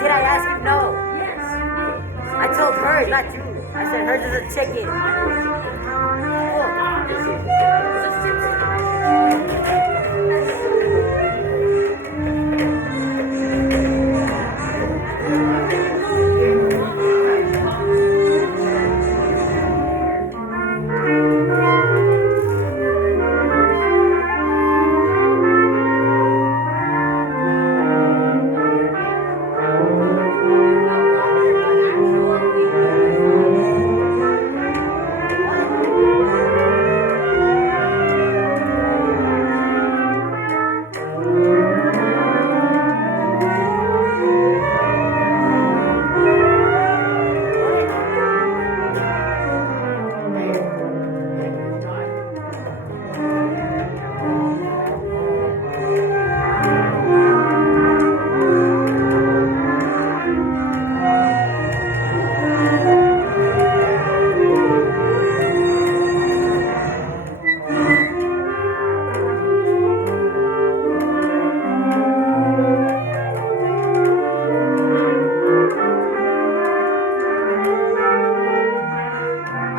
Did I ask you? No. Yes. I told her, not you. I said hers is a chicken.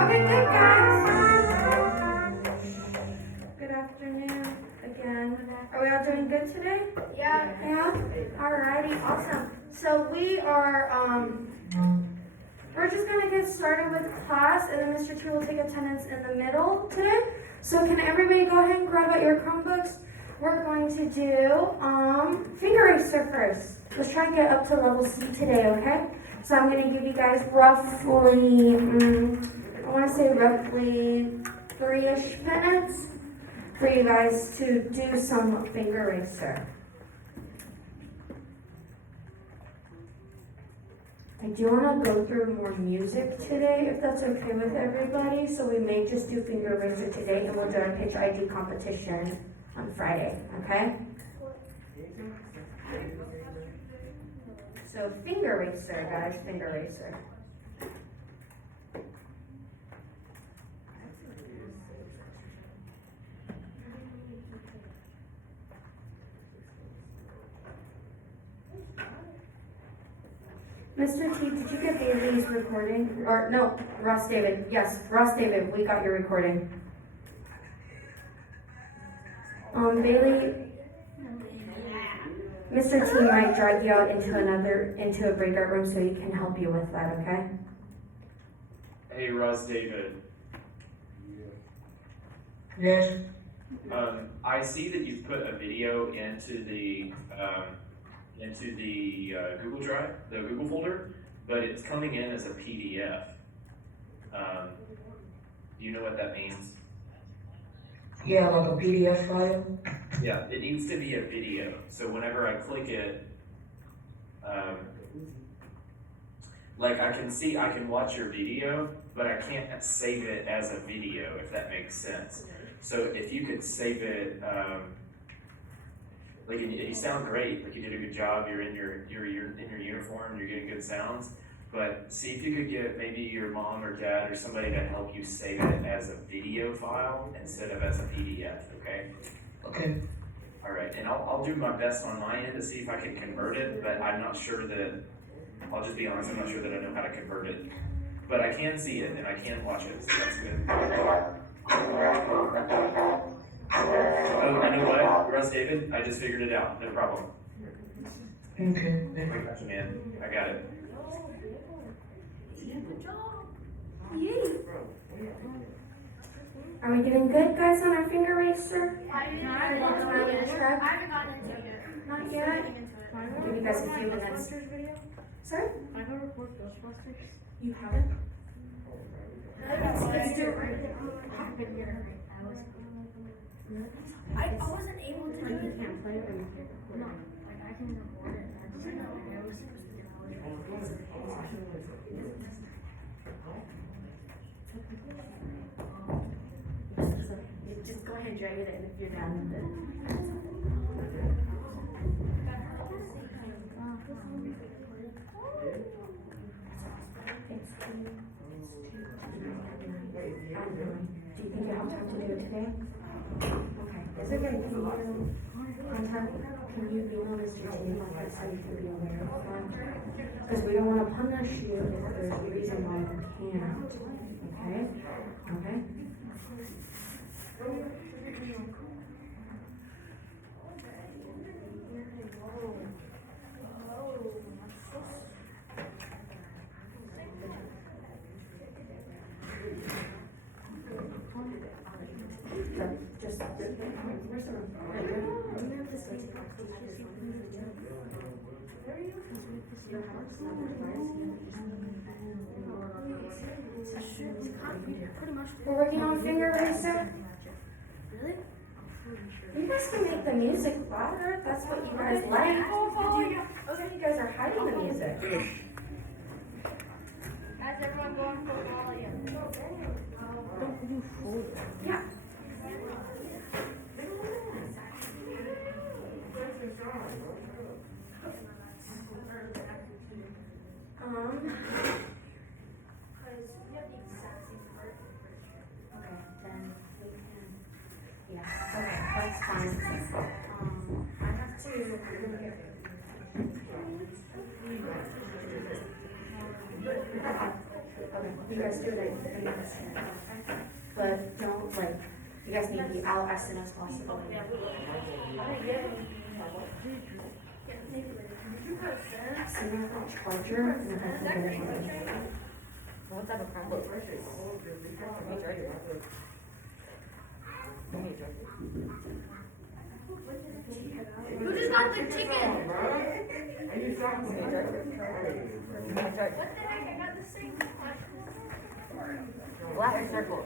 Okay, good guys. Good afternoon again. Are we all doing good today? Yeah. Yeah? Alrighty, awesome. So we're just gonna get started with class and then Mr. T will take attendance in the middle today. So can everybody go ahead and grab out your Chromebooks? We're going to do finger eraser first. Let's try and get up to level C today, okay? So I'm gonna give you guys roughly, I wanna say roughly 3-ish minutes for you guys to do some finger eraser. I do want to go through more music today, if that's okay with everybody. So we may just do finger eraser today, and we'll do our pitch ID competition on Friday, okay? So finger eraser, guys, finger eraser. Mr. T, did you get Bailey's recording? Or no, Ross David. Yes, Ross David, we got your recording. Bailey, Mr. T might drag you out into a breakout room so he can help you with that, okay? Hey, Ross David. Yes. I see that you've put a video into the Google Drive, the Google folder, but it's coming in as a PDF. Do you know what that means? Yeah, like a PDF file. Yeah, it needs to be a video. So whenever I click it, like I can watch your video, but I can't save it as a video, if that makes sense. So if you could save it, like you sound great, like you did a good job. You're in your uniform. You're getting good sounds. But see if you could get maybe your mom or dad or somebody to help you save it as a video file instead of as a PDF. Okay. Okay. All right. And I'll do my best on my end to see if I can convert it. But I'm not sure that. I'll just be honest. I'm not sure that I know how to convert it. But I can see it and I can watch it. So that's good. Oh, I know what, Russ David, I just figured it out. No problem. Okay. I got you, man. I got it. Good job. Yay! Are we doing good, guys, on our finger eraser? I haven't gotten into it yet. Not yet. Give you guys a few minutes. Sorry? I go record Ghostbusters. You haven't? Let's do it right I wasn't able to do it. Can't play it when you can't record. No, like I can record it. I just know I was supposed to Just go ahead and drag it in if you're done with it. Do you think you have time to do it today? Okay. Is it good? Can you email Mr. T like that so you can be aware of that? Because we don't want to punish you if there's a reason why you can't. Okay? Okay? Just, where's the room? Pretty much. We're working on finger raiser. Really? You guys can make the music louder. That's what you guys like. So you guys are hiding the music. Guys, everyone going for volume. Yeah. Okay, then we can. Yeah. Okay, that's fine. I have to. Okay, you guys do that. But don't like. You guys need to be out as soon as possible. So you have that charger, and then I can get it from you. What type of Chromebook? Who just got the chicken? What the heck? I got the same one. Black or circle?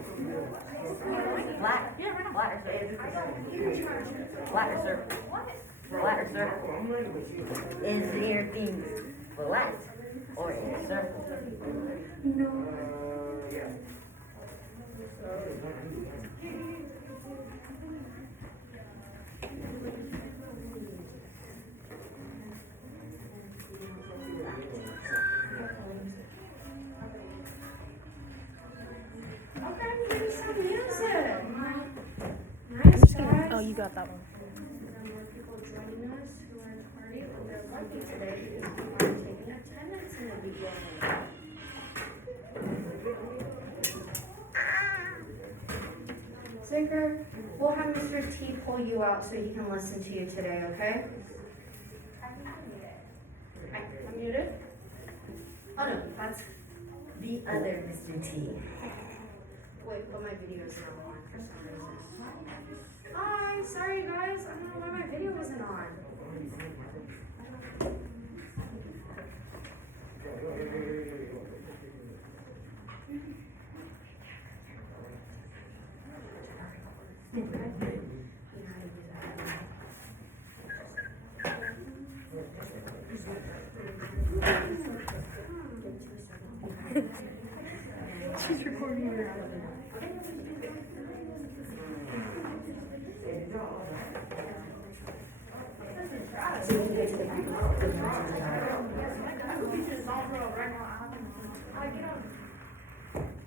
Black? Yeah, right now. Black or circle? Black or circle? Black or circle? Is your thing black or is it circle? No. Okay, give some music. Nice, guys. Oh, you got that one. More people joining us who are tardy, and they're lucky today because we are taking attendance in the beginning. Zigger, we'll have Mr. T pull you out so he can listen to you today, okay? I'm muted? Oh no, that's The other Mr. T. wait, but my video's not on for some reason. Hi, sorry guys, I don't know why my video wasn't on. She's recording her. So you can go to the back.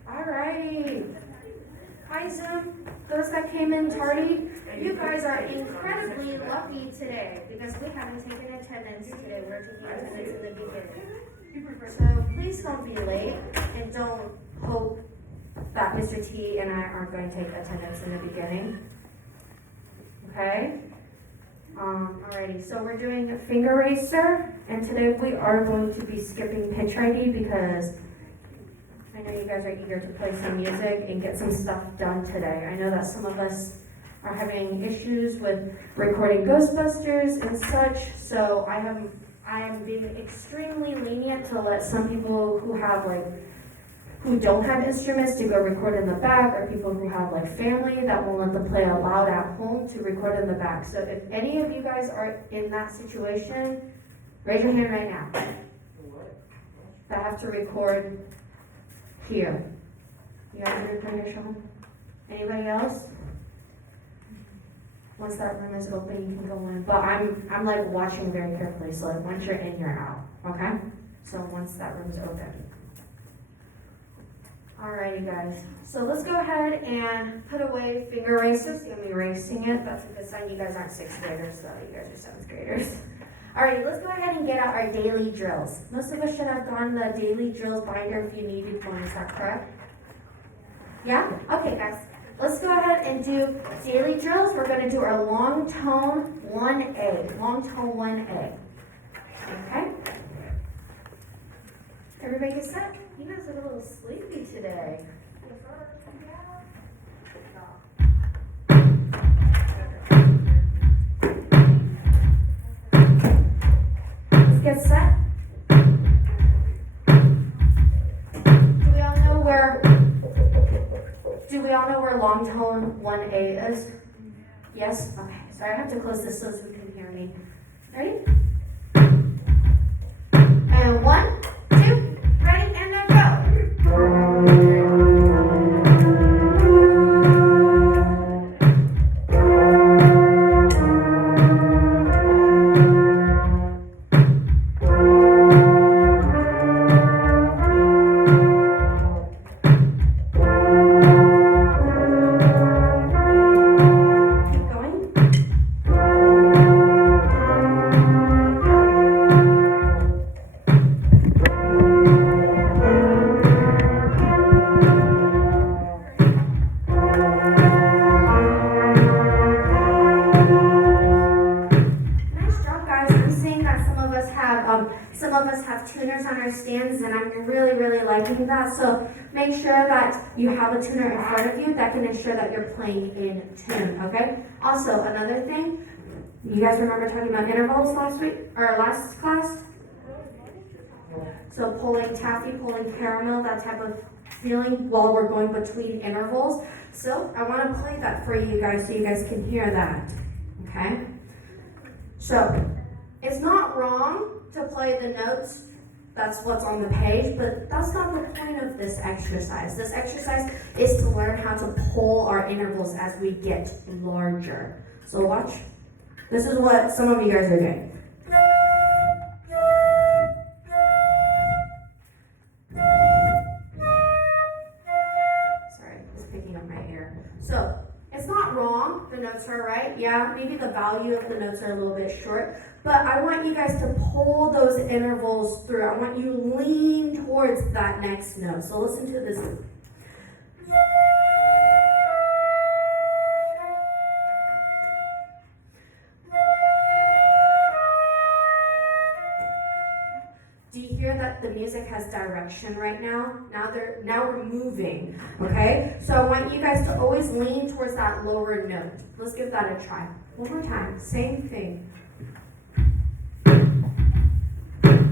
Alrighty. Hi Zoom. Those that came in tardy, you guys are incredibly lucky today because we haven't taken attendance today. We're taking attendance in the beginning. So please don't be late and don't hope that Mr. T and I aren't going to take attendance in the beginning. Okay? Alrighty, so we're doing finger raiser, and today we are going to be skipping pitch ID because I know you guys are eager to play some music and get some stuff done today. I know that some of us are having issues with recording Ghostbusters and such, so I am being extremely lenient to let some people who don't have instruments to go record in the back, or people who have family that won't let them play out loud at home to record in the back. So if any of you guys are in that situation, raise your hand right now. That have to record here. You guys are recording your Sean? Anybody else? Once that room is open, you can go in. But I'm watching very carefully, so once you're in, you're out. Okay? So once that room is open. Alrighty guys, so let's go ahead and put away finger erasers. You're gonna be erasing it. That's a good sign. You guys aren't 6th graders, so you guys are 7th graders. Alright, let's go ahead and get out our daily drills. Most of us should have gotten the daily drills binder if you needed one, is that correct? Yeah? Okay, guys. Let's go ahead and do daily drills. We're going to do our long tone 1A. Long tone 1A. Okay? Everybody get set? You guys are a little sleepy today. Let's get set. Do we all know where long tone 1A is? Yes? Okay. Sorry, I have to close this so you can hear me. Ready? And 1, 2, ready, and then go. Keep going. Nice job, guys. I'm seeing that some of us have tuners on our stands, and I'm really liking that. So make sure that you have a tuner in front of you that can ensure that you're playing in tune. Okay. Also, another thing, you guys remember talking about intervals last week or last class? So pulling taffy, pulling caramel, that type of feeling while we're going between intervals. So I want to play that for you guys so you guys can hear that. Okay. So, it's not wrong to play the notes, that's what's on the page, but that's not the point of this exercise. This exercise is to learn how to pull our intervals as we get larger. So watch. This is what some of you guys are doing. Sorry, it's picking up my ear. So, it's not wrong, the notes are right. Yeah, maybe the value of the notes are a little bit short, but I want you guys to pull those intervals through. I want you to lean towards that next note. So listen to this. Do you hear that the music has direction right now? Now we're moving, okay? So I want you guys to always lean towards that lower note. Let's give that a try. One more time, same thing.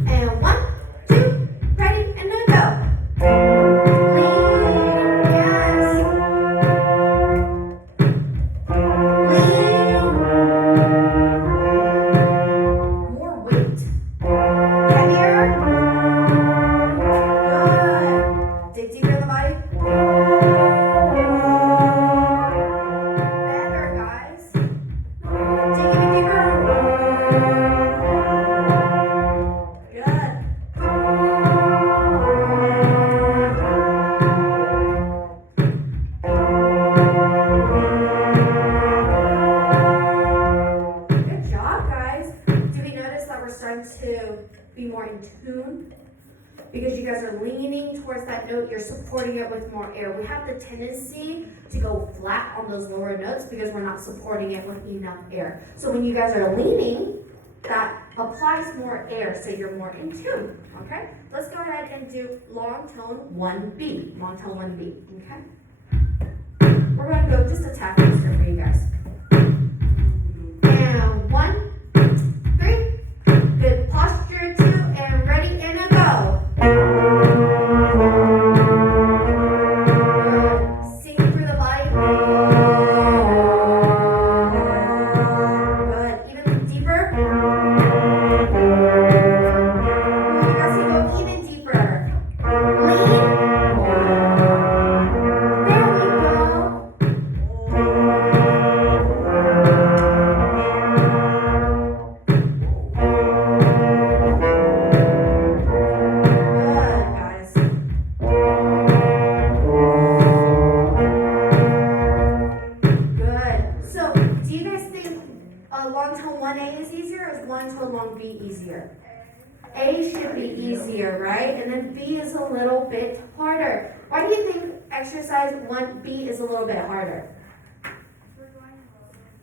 And 1, 2, ready, and then go. Lean, yes. Lean. More weight. Heavier. Good. Dig deeper in the body. Better, guys. Dig even deeper. Good. Good job, guys. Do we notice that we're starting to be more in tune? Because you guys are leaning towards that note, you're supporting it with more air. We have the tendency to go flat on those lower notes because we're not supporting it with enough air. So when you guys are leaning, that applies more air, so you're more in tune. Okay? Let's go ahead and do long tone 1B. Long tone 1B. Okay? We're going to go just a tap faster for you guys. And 1, 3. Good posture, 2, and ready, and a go. Sing through the body. Good. Even deeper. You guys can go even deeper. Lean. There we go. should be easier, right? And then B is a little bit harder. Why do you think exercise 1B is a little bit harder?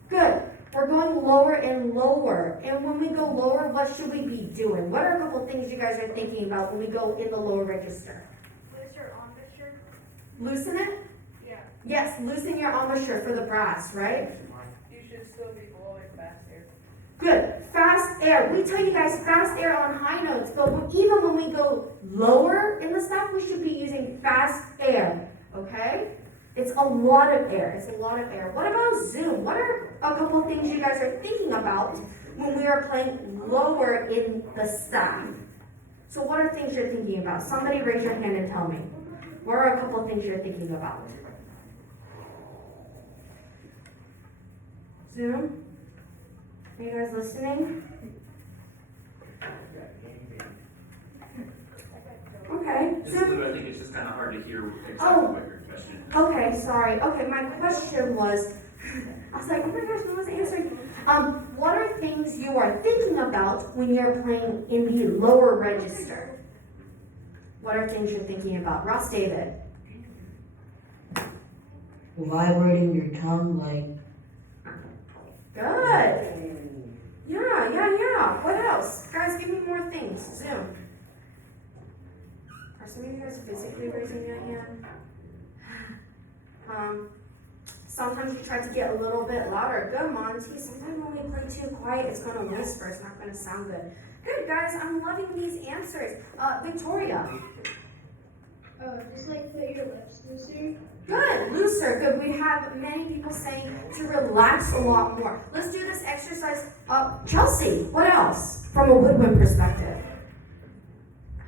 Good. We're going lower and lower. And when we go lower, what should we be doing? What are a couple things you guys are thinking about when we go in the lower register? Loosen it? Yeah. Yes, loosen your embouchure for the brass, right? You should still be blowing fast air. Good. Fast air. We tell you guys fast air on high notes, but even when we go lower in the stuff, we should be using fast air. Okay? It's a lot of air. It's a lot of air. What about Zoom? What are a couple of things you guys are thinking about when we are playing lower in the staff? So what are things you're thinking about? Somebody raise your hand and tell me. What are a couple of things you're thinking about? Zoom? Are you guys listening? Okay. Just Zoom? I think it's just kind of hard to hear exactly Oh. what your question is. Okay, sorry. Okay, my question was, I was like, oh my gosh, no one's answering. What are things you are thinking about when you're playing in the lower register? What are things you're thinking about? Ross David. Vibrating your tongue, like, Good. Yeah. What else? Guys, give me more things. Zoom. Are some of you guys physically raising your hand? Sometimes you try to get a little bit louder. Good, Monty. Sometimes when we play too quiet, it's going to whisper. It's not going to sound good. Good, guys. I'm loving these answers. Victoria. Just like put your lips looser. Good, looser. Good. We have many people saying to relax a lot more. Let's do this exercise. Chelsea, what else from a woodwind perspective?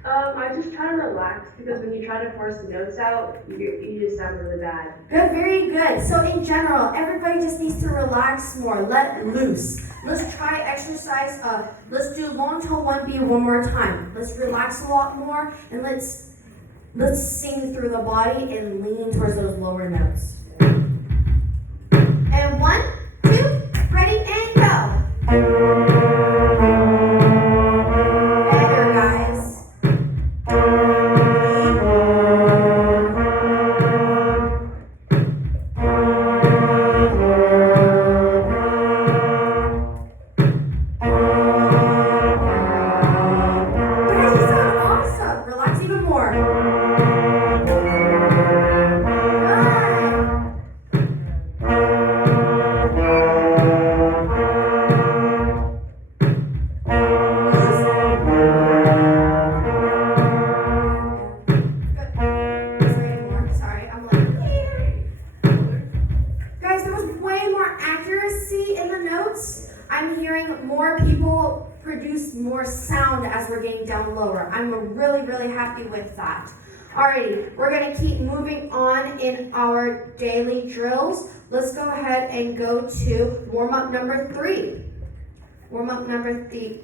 I just try to relax because when you try to force the notes out, you just sound really bad. Good, very good. So in general, everybody just needs to relax more, let loose. Let's try exercise. Let's do long toe 1B one more time. Let's relax a lot more and let's sing through the body and lean towards those lower notes. And 1, 2, ready and go. Better, guys. Guys, you sound awesome. Relax even more. Sorry, I'm like, guys, there was way more accuracy in the notes. I'm hearing more people produce more sound as we're getting down lower. I'm really, really happy with that. Alrighty, we're gonna keep moving on in our daily drills. Let's go ahead and go to warm-up number 3. Warm-up number 3,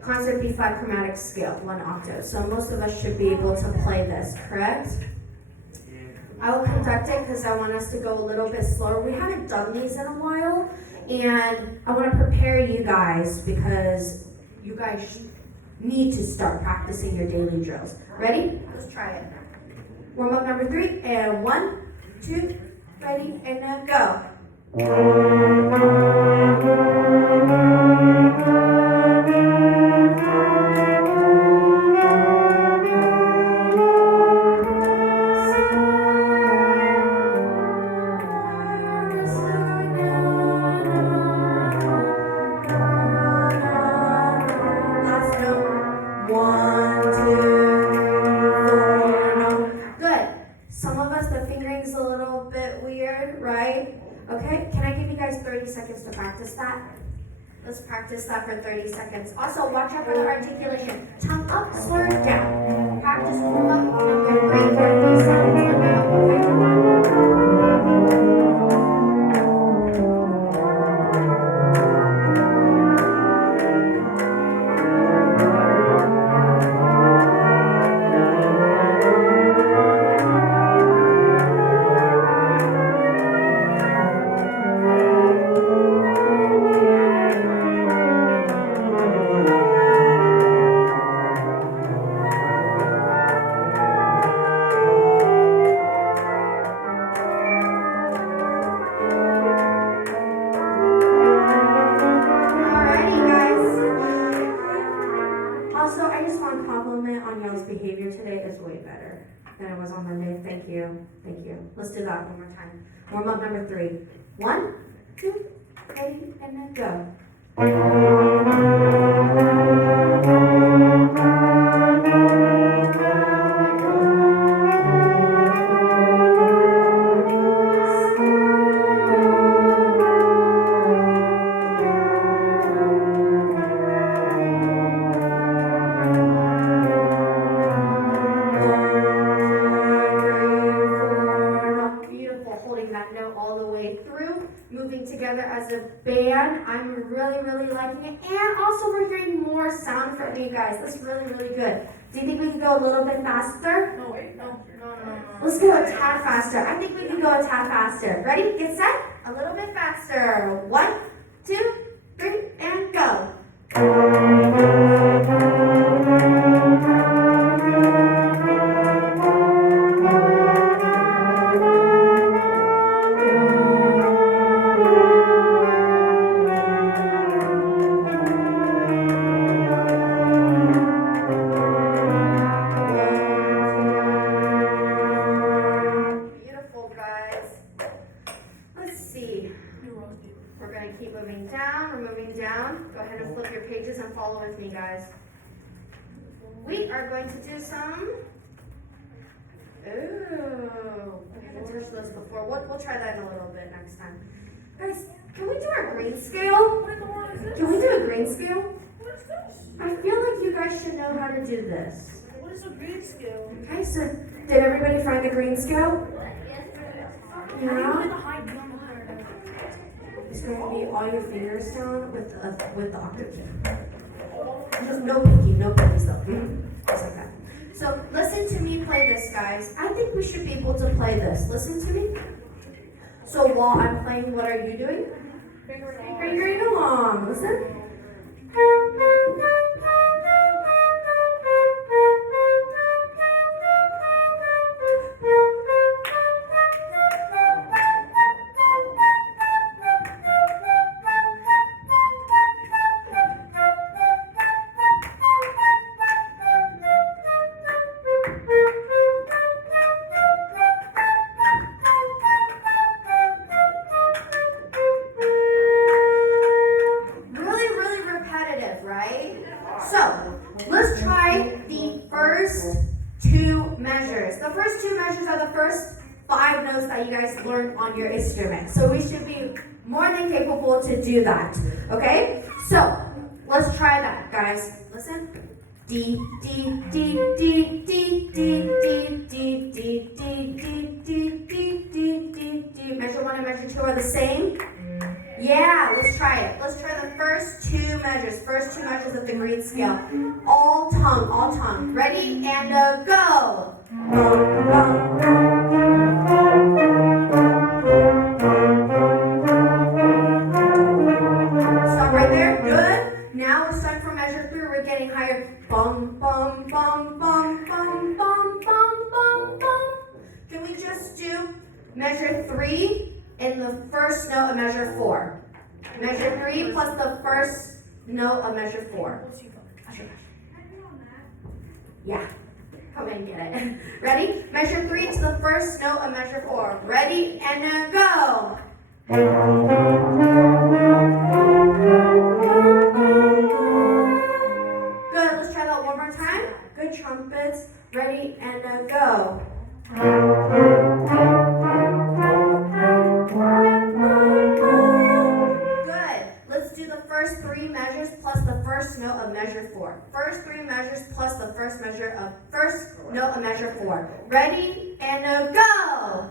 concert B5 chromatic scale, 1 octave. So most of us should be able to play this, correct? I will conduct it because I want us to go a little bit slower. We haven't done these in a while, and I want to prepare you guys because you guys need to start practicing your daily drills. Ready? Let's try it. Warm up number 3, and 1, 2, ready, and now go. Last note. 1, 2, 3, 4. No. Good. Some of us, the fingering's a little bit weird, right? Okay, can I give you guys 30 seconds to practice that? Let's practice that for 30 seconds. Also, watch out for the articulation. Tongue up, slur down. Practice warm up. I'm going to breathe for a few seconds and go, okay? I just want to compliment on y'all's behavior today is way better than it was on Monday. Thank you. Thank you. Let's do that one more time. Warm up number 3. 1, 2, ready, and then go. Beautiful, holding that note all the way through, moving together as a band. I'm really liking it, and also we're hearing more sound from you guys. That's really good. Do you think we can go a little bit faster? No, wait, no. Let's go a tad faster. I think we can go a tad faster. Ready? Get set. A little bit faster. 1, 2, 3, and go. Beautiful, guys. Let's see. We're going to keep moving down. We're moving down. Go ahead and flip your pages and follow with me, guys. We are going to do some. Ooh, we haven't touched those before. We'll try that in a little bit next time. Guys, can we do our green scale? Can we do a green scale? What is this? I feel like you guys should know how to do this. What is a green scale? Okay, so did everybody find the green scale? How do you Yeah. play the high D on the card? It's going to be all your fingers down with the octave key. Just no pinky, no pinkies though. Just like that. So listen to me play this, guys. I think we should be able to play this. Listen to me. So while I'm playing, what are you doing? Fingering along. Listen. Really repetitive, right? So let's try the first 2 measures. The first 2 measures are the first 5 notes that you guys learned on your instrument. So we should be more than capable to do that. Okay? So let's try that, guys. Listen. D, D, D, D, D, D, D, D, D, D, D, D, D, D, D. Measure 1 and measure 2 are the same. Yeah, let's try it. Let's try the first 2 measures. First 2 measures of the green scale. All tongue. Ready? And go. Stop right there. Good. Now it's time for measure 3. We're getting higher. Bum, bum, bum, bum, bum, bum, bum, bum, bum. Can we just do measure 3? In the first note of measure 4. Measure 3 plus the first note of measure 4. Yeah. Come and get it. Ready? Measure 3 to the first note of measure 4. Ready? And go. Good. Let's try that one more time. Good trumpets. Ready? And go. First 3 measures plus the first note of measure 4. First 3 measures plus the first note of measure 4. Ready? And go!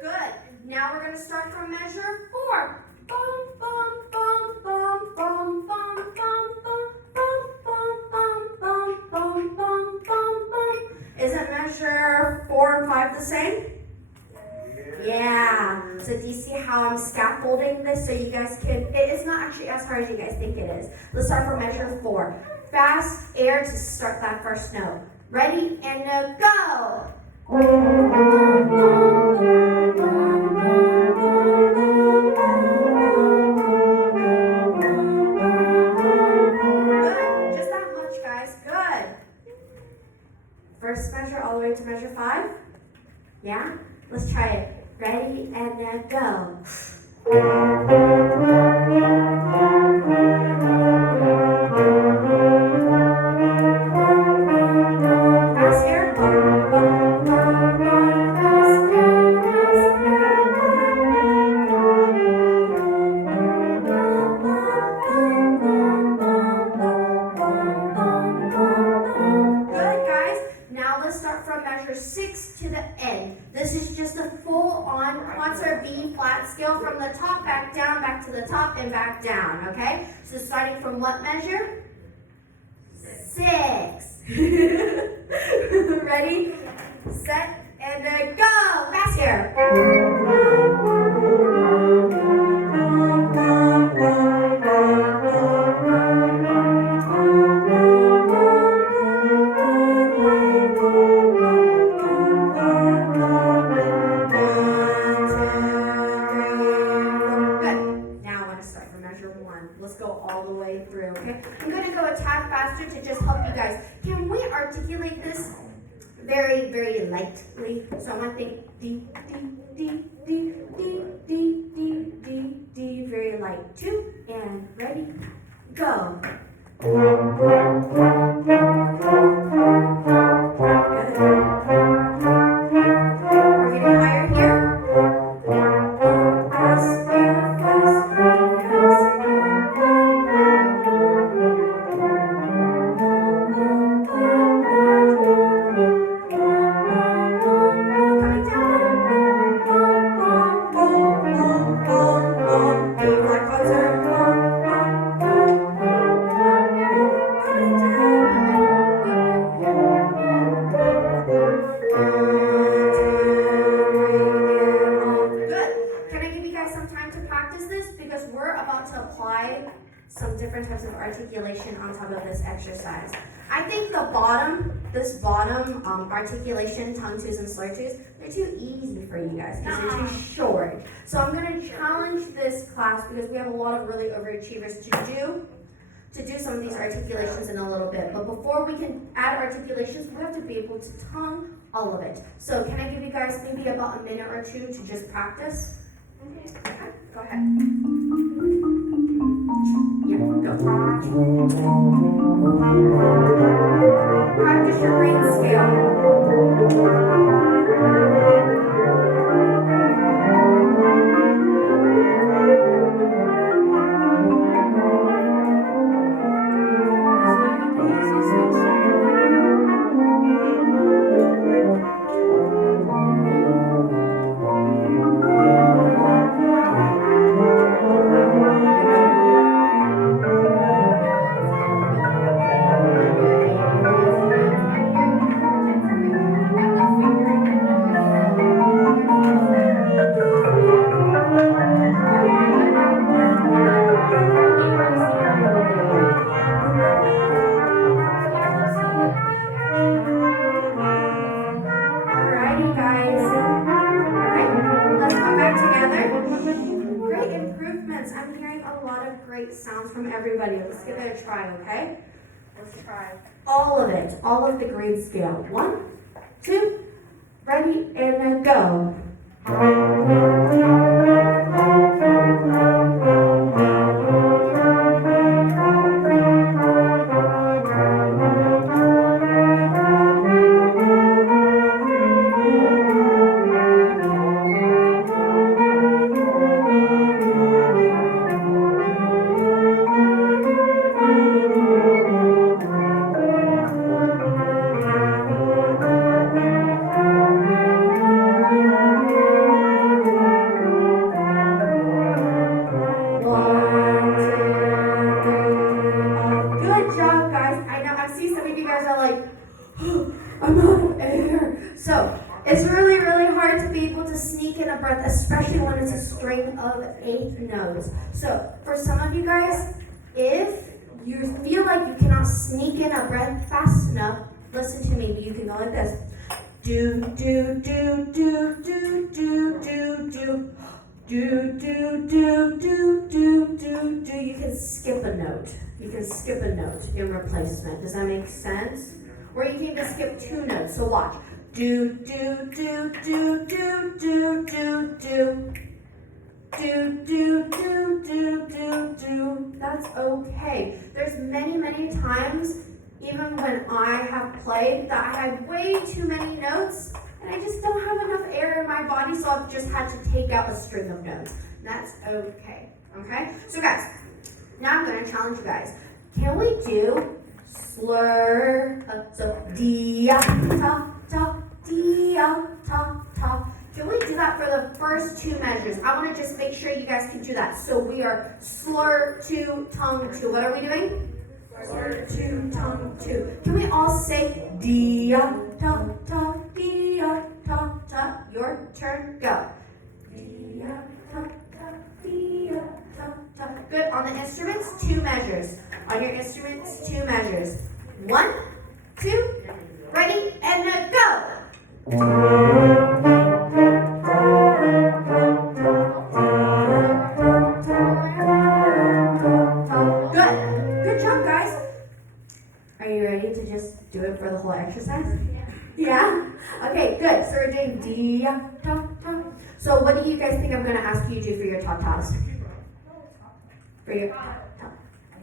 Good. Now we're going to start from measure 4. Isn't measure 4 and 5 the same? Yeah. So do you see how I'm scaffolding this so you guys can, it's not actually as hard as you guys think it is. Let's start from measure 4. fast air to start that first note. Ready and go. Good. Just that much, guys. Good. First measure all the way to measure 5. Yeah? Let's try it. Ready and go. Fast air. Good, guys. Now let's start from measure 6 to the end. This is just a full-on concert B flat scale from the top back down, back to the top, and back down, okay? So starting from what measure? 6. Ready, set, and then go! Fast air. Good. Now I want to start from measure 1. Let's go all the way through, okay? I'm going to go a tad faster to just help you guys. Can we articulate this very, very lightly? So I want to think D, D, D, D, D, D, D, D, D, very light. 2, and ready, go. Good. We're getting higher here. Fast, fast, fast, fast. Coming down. A flat concert. Coming Good. Can I give you guys some time to practice this? Because we're about to apply some different types of articulation on top of this exercise. I think this bottom articulation, tongue twos and slur twos, they're too easy for you guys because they're too short. So I'm going to challenge this class because we have a lot of really overachievers to do some of these articulations in a little bit. But before we can add articulations, we have to be able to tongue all of it. So can I give you guys maybe about a minute or 2 to just practice? Okay, go ahead. Yeah, go. Practice your brain scale. Alrighty, guys. Alright, let's come back together. Great improvements. I'm hearing a lot of great sounds from everybody. Let's give it a try, okay? Let's try. All of it. All of the grade scale. 1, 2, ready, and then go. Good job, guys. I know, I see some of you guys are like, I'm out of air. So, it's really, really hard to be able to sneak in a breath, especially when it's a string of 8 notes. So, for some of you guys, if you feel like you cannot sneak in a breath fast enough, listen to me, you can go like this. Do, do, do, do, do, do, do, do. Do, do, do, do, do, do, do. You can skip a note. You can skip a note in replacement. Does that make sense? Or you can even skip 2 notes. So watch. Do, do, do, do, do, do, do, do. Do, do, do, do, do, do. That's okay. There's many times, even when I have played, that I had way too many notes, and I just don't have enough air in my body, so I've just had to take out a string of notes. That's okay. Okay? So guys, now I'm going to challenge you guys. Can we do slur? So, dia, ta, ta, dia, ta, ta. Can we do that for the first 2 measures? I want to just make sure you guys can do that. So we are slur 2, tongue 2. What are we doing? Slur 2, tongue 2. Can we all say dia, ta, ta, dia, ta, ta? Your turn, go. Dia, ta, ta, dia, ta, ta. Good. On the instruments, 2 measures. On your instruments, 2 measures. 1, 2, ready, and go. Good job, guys. Are you ready to just do it for the whole exercise? Yeah? Okay, good. So we're doing dia, ta, ta. So what do you guys think I'm going to ask you to do for your ta-tas? For your ta.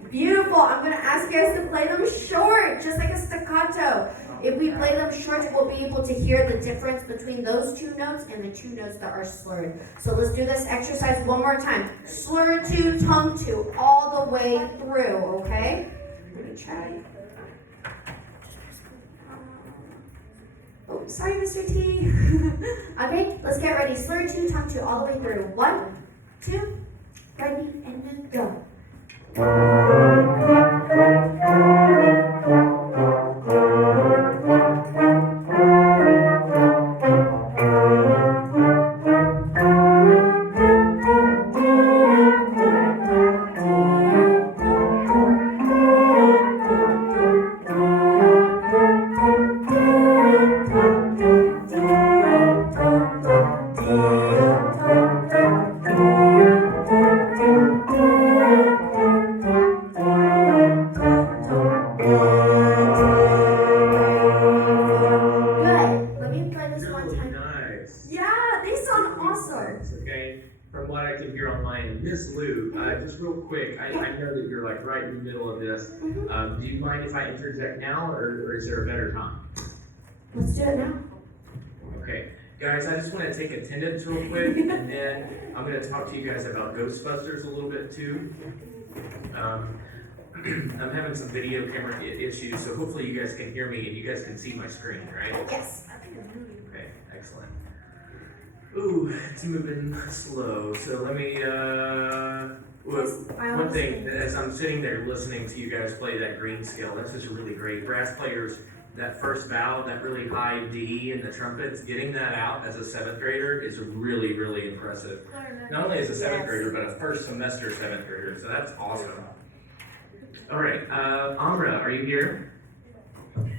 Beautiful. I'm going to ask you guys to play them short, just like a staccato. If we play them short, we'll be able to hear the difference between those 2 notes and the 2 notes that are slurred. So let's do this exercise one more time. Slur 2, tongue 2, all the way through, okay? Let me try. Oh, sorry, Mr. T. Okay, let's get ready. Slur 2, tongue 2, all the way through. 1, 2, ready, and then go. Right in the middle of this. Do you mind if I interject now, or is there a better time? Let's do it now. Okay, guys, I just want to take attendance real quick, and then I'm going to talk to you guys about Ghostbusters a little bit too. I'm having some video camera issues, so hopefully you guys can hear me and you guys can see my screen, right? Yes. Okay, excellent. Ooh, it's moving slow, so let me, one thing, as I'm sitting there listening to you guys play that green scale, that's just really great. Brass players, that first bow, that really high D in the trumpets, getting that out as a 7th grader is really, really impressive. Not only as a 7th grader, but a first semester 7th grader, so that's awesome. All right, Amra, are you here?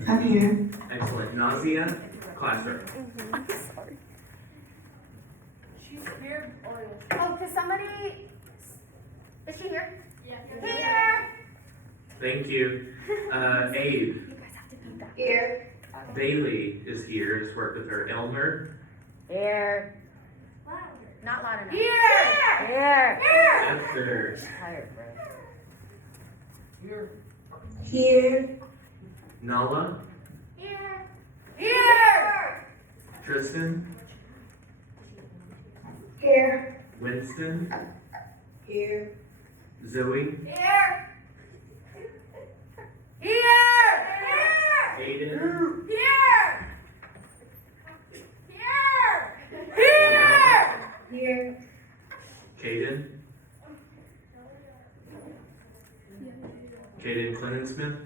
I'm here. Excellent. Nazia, classroom. Sorry. She's here. Oh, can somebody... Is she here? Yeah. Here! Thank you. Abe. You guys have to beat that. Here. Bailey is here. Just worked with her. Elmer. Here. Not loud enough. Here! Here. Esther. Tired, bro. Here. Nala. Here! Here! Tristan. Here. Winston. Here. Zoe. Here! Here! Aiden. Here! Here! Here! Here. Caden. Caden Clinton-Smith.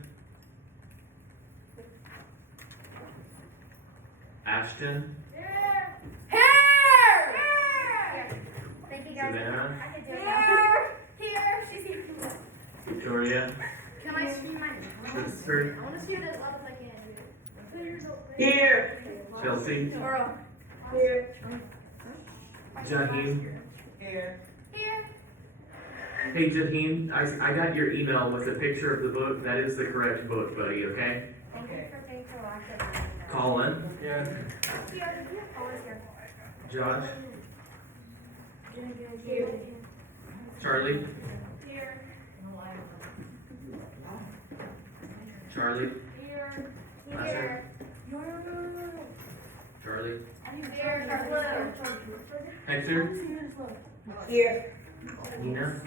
Ashton. Here! Thank you guys. Savannah. Here! Here! She's here. Victoria. Can Christopher, I want to see it as loud as I can. Here. Chelsea, Laurel. Here. Jaheen. Here. Here. Hey Jaheen, I got your email with a picture of the book. That is the correct book, buddy, okay? Okay. Colin, Here. Always here. Josh, Here. Charlie, Here. Charlie, Here. Asa, Charlie, Here. Hector, Here. Nina,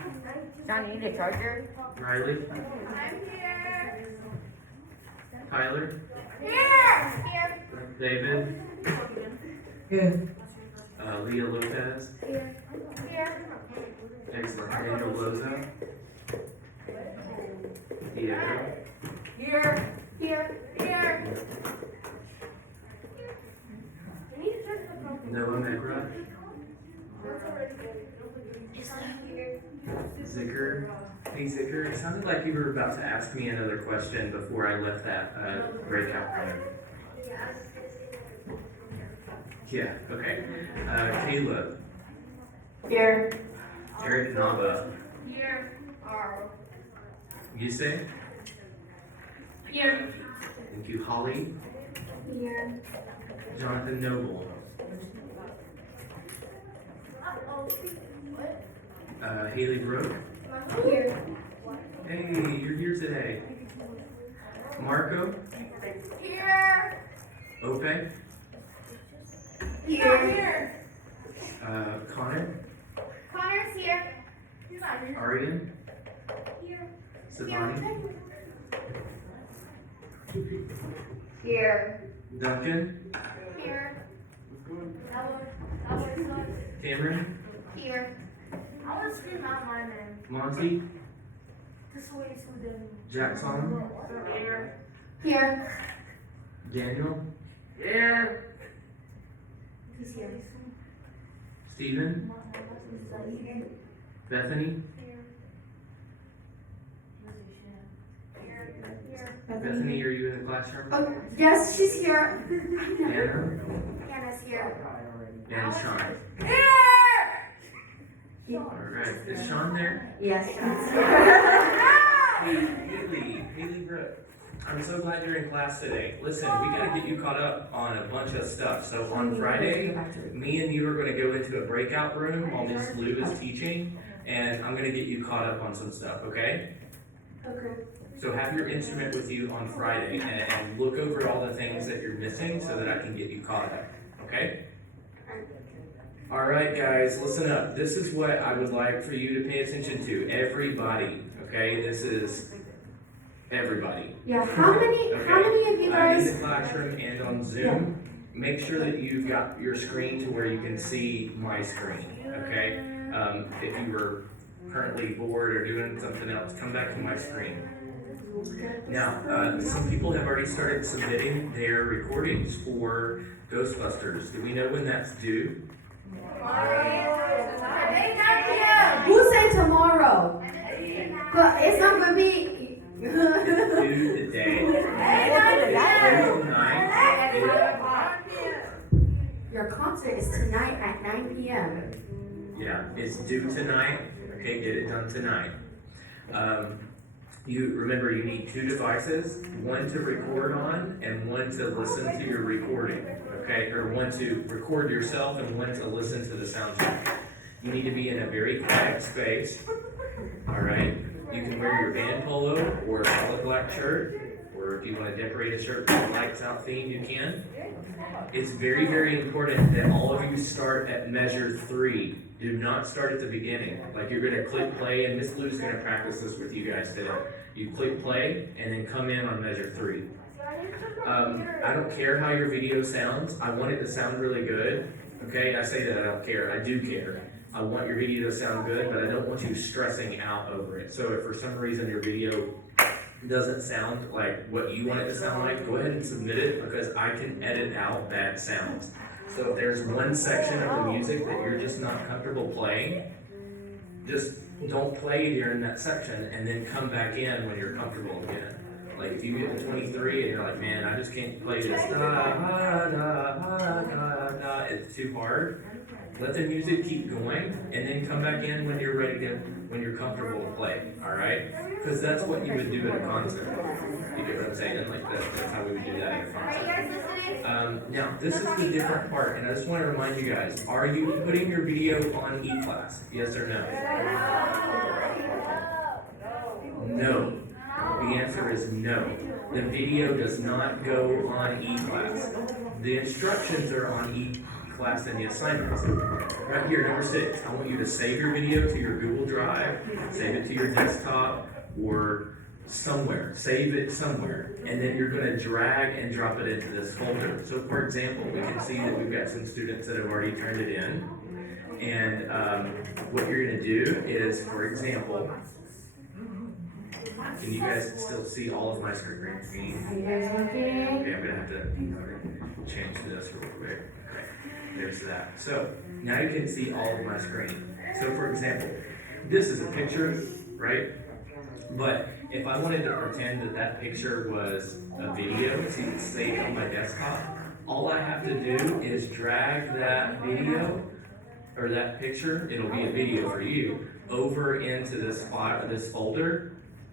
John, you need a charger? Riley, I'm here. Tyler, Here. Here. David, Here. Leah Lopez, Here. excellent, Daniel Loza, Diego, Here. Here. Here. Noah Megra, Zicker. Hey Zicker, it sounded like you were about to ask me another question before I left that breakout room. Yeah, okay. Caleb, Here. Eric Nava, Here. you say? Here. Thank you, Holly, Here. Jonathan Noble, Uh-oh. What? Haley Brooke. Here. Hey, you're here today. Marco, Here. Ope, Here. Connor, Connor's here. He's not here. Arian, Here. Savani, Here. Duncan, Here. That was Cameron, here. I want to scream out my name. Monty, This way it's who did it. Jackson, Here. Here. Daniel, Here. He's here. Stephen, Bethany, Bethany, are you in the classroom? Oh, yes, she's here. Anna, Hannah's here. and Sean. Here! Alright, is Sean there? Yes, Hey, Haley Brooke, I'm so glad you're in class today. Listen, we gotta get you caught up on a bunch of stuff. So on Friday, me and you are gonna go into a breakout room while Miss Lou is teaching, and I'm gonna get you caught up on some stuff, okay? Okay. So have your instrument with you on Friday and look over all the things that you're missing so that I can get you caught up, okay? Alright guys, listen up. This is what I would like for you to pay attention to. Everybody, okay? This is everybody. Yeah, how many of you In guys, the classroom and on Zoom, make sure that you've got your screen to where you can see my screen, okay? If you were currently bored or doing something else, come back to my screen. Now, some people have already started submitting their recordings for Ghostbusters. Do we know when that's due? who said tomorrow? But it's not gonna be. It's due today. Due tonight. Your concert is tonight at 9 p.m. Yeah, it's due tonight. Okay, get it done tonight. You remember you need 2 devices, one to record on and one to listen to your recording. Okay, or one to record yourself and one to listen to the sound check. You need to be in a very quiet space. All right. You can wear your band polo or a solid black shirt, or if you want to decorate a shirt with a lights out theme, you can. It's very, very important that all of you start at measure 3. Do not start at the beginning. Like you're going to click play, and Miss Lou's going to practice this with you guys today. You click play, and then come in on measure 3. I don't care how your video sounds. I want it to sound really good. Okay, I say that I don't care. I do care. I want your video to sound good, but I don't want you stressing out over it. So if for some reason your video doesn't sound like what you want it to sound like, go ahead and submit it because I can edit out bad sounds. So if there's one section of the music that you're just not comfortable playing, just don't play during that section and then come back in when you're comfortable again. Like if you get to 23 and you're like, man, I just can't play this, da, da, da, da, da, it's too hard. Let the music keep going, and then come back in when you're ready to, when you're comfortable to play, all right? Because that's what you would do at a concert. You get what I'm saying? Like that's how we would do that at a concert. Now, this is the different part, and I just want to remind you guys, are you putting your video on eClass? Yes or no? No. The answer is no. The video does not go on eClass. The instructions are on eClass and the assignments. Right here, number 6, I want you to save your video to your Google Drive, save it to your desktop, or somewhere. Save it somewhere. And then you're going to drag and drop it into this folder. So for example, we can see that we've got some students that have already turned it in. And what you're going to do is, for example, can you guys still see all of my screen? Are you guys looking? Okay, I'm gonna have to change this real quick. Okay, there's that. So now you can see all of my screen. So for example, this is a picture, right? But if I wanted to pretend that that picture was a video, see it's saved on my desktop, all I have to do is drag that video or that picture, it'll be a video for you, over into this file, this folder,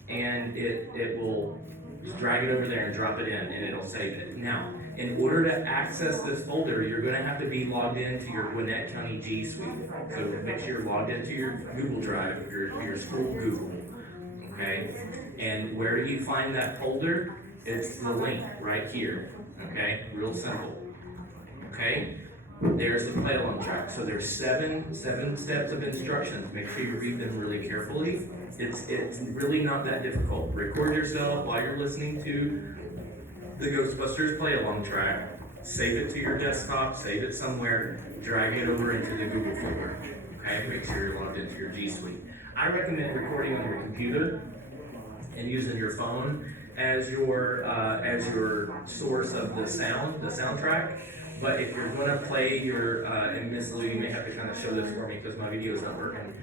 and it will just drag it over there and drop it in, and it'll save it. Now, in order to access this folder, you're going to have to be logged into your Gwinnett County G Suite. So make sure you're logged into your Google Drive, your school Google, okay? And where do you find that folder? It's the link right here, okay? Real simple, okay? There's the play along track. So there's seven steps of instructions. Make sure you read them really carefully. It's really not that difficult. Record yourself while you're listening to the Ghostbusters play along track. Save it to your desktop, save it somewhere, drag it over into the Google folder. Okay, make sure you're logged into your G Suite. I recommend recording on your computer and using your phone as your source of the soundtrack. But if you're going to play your, and Miss Lou, you may have to kind of show this for me because my video is not working.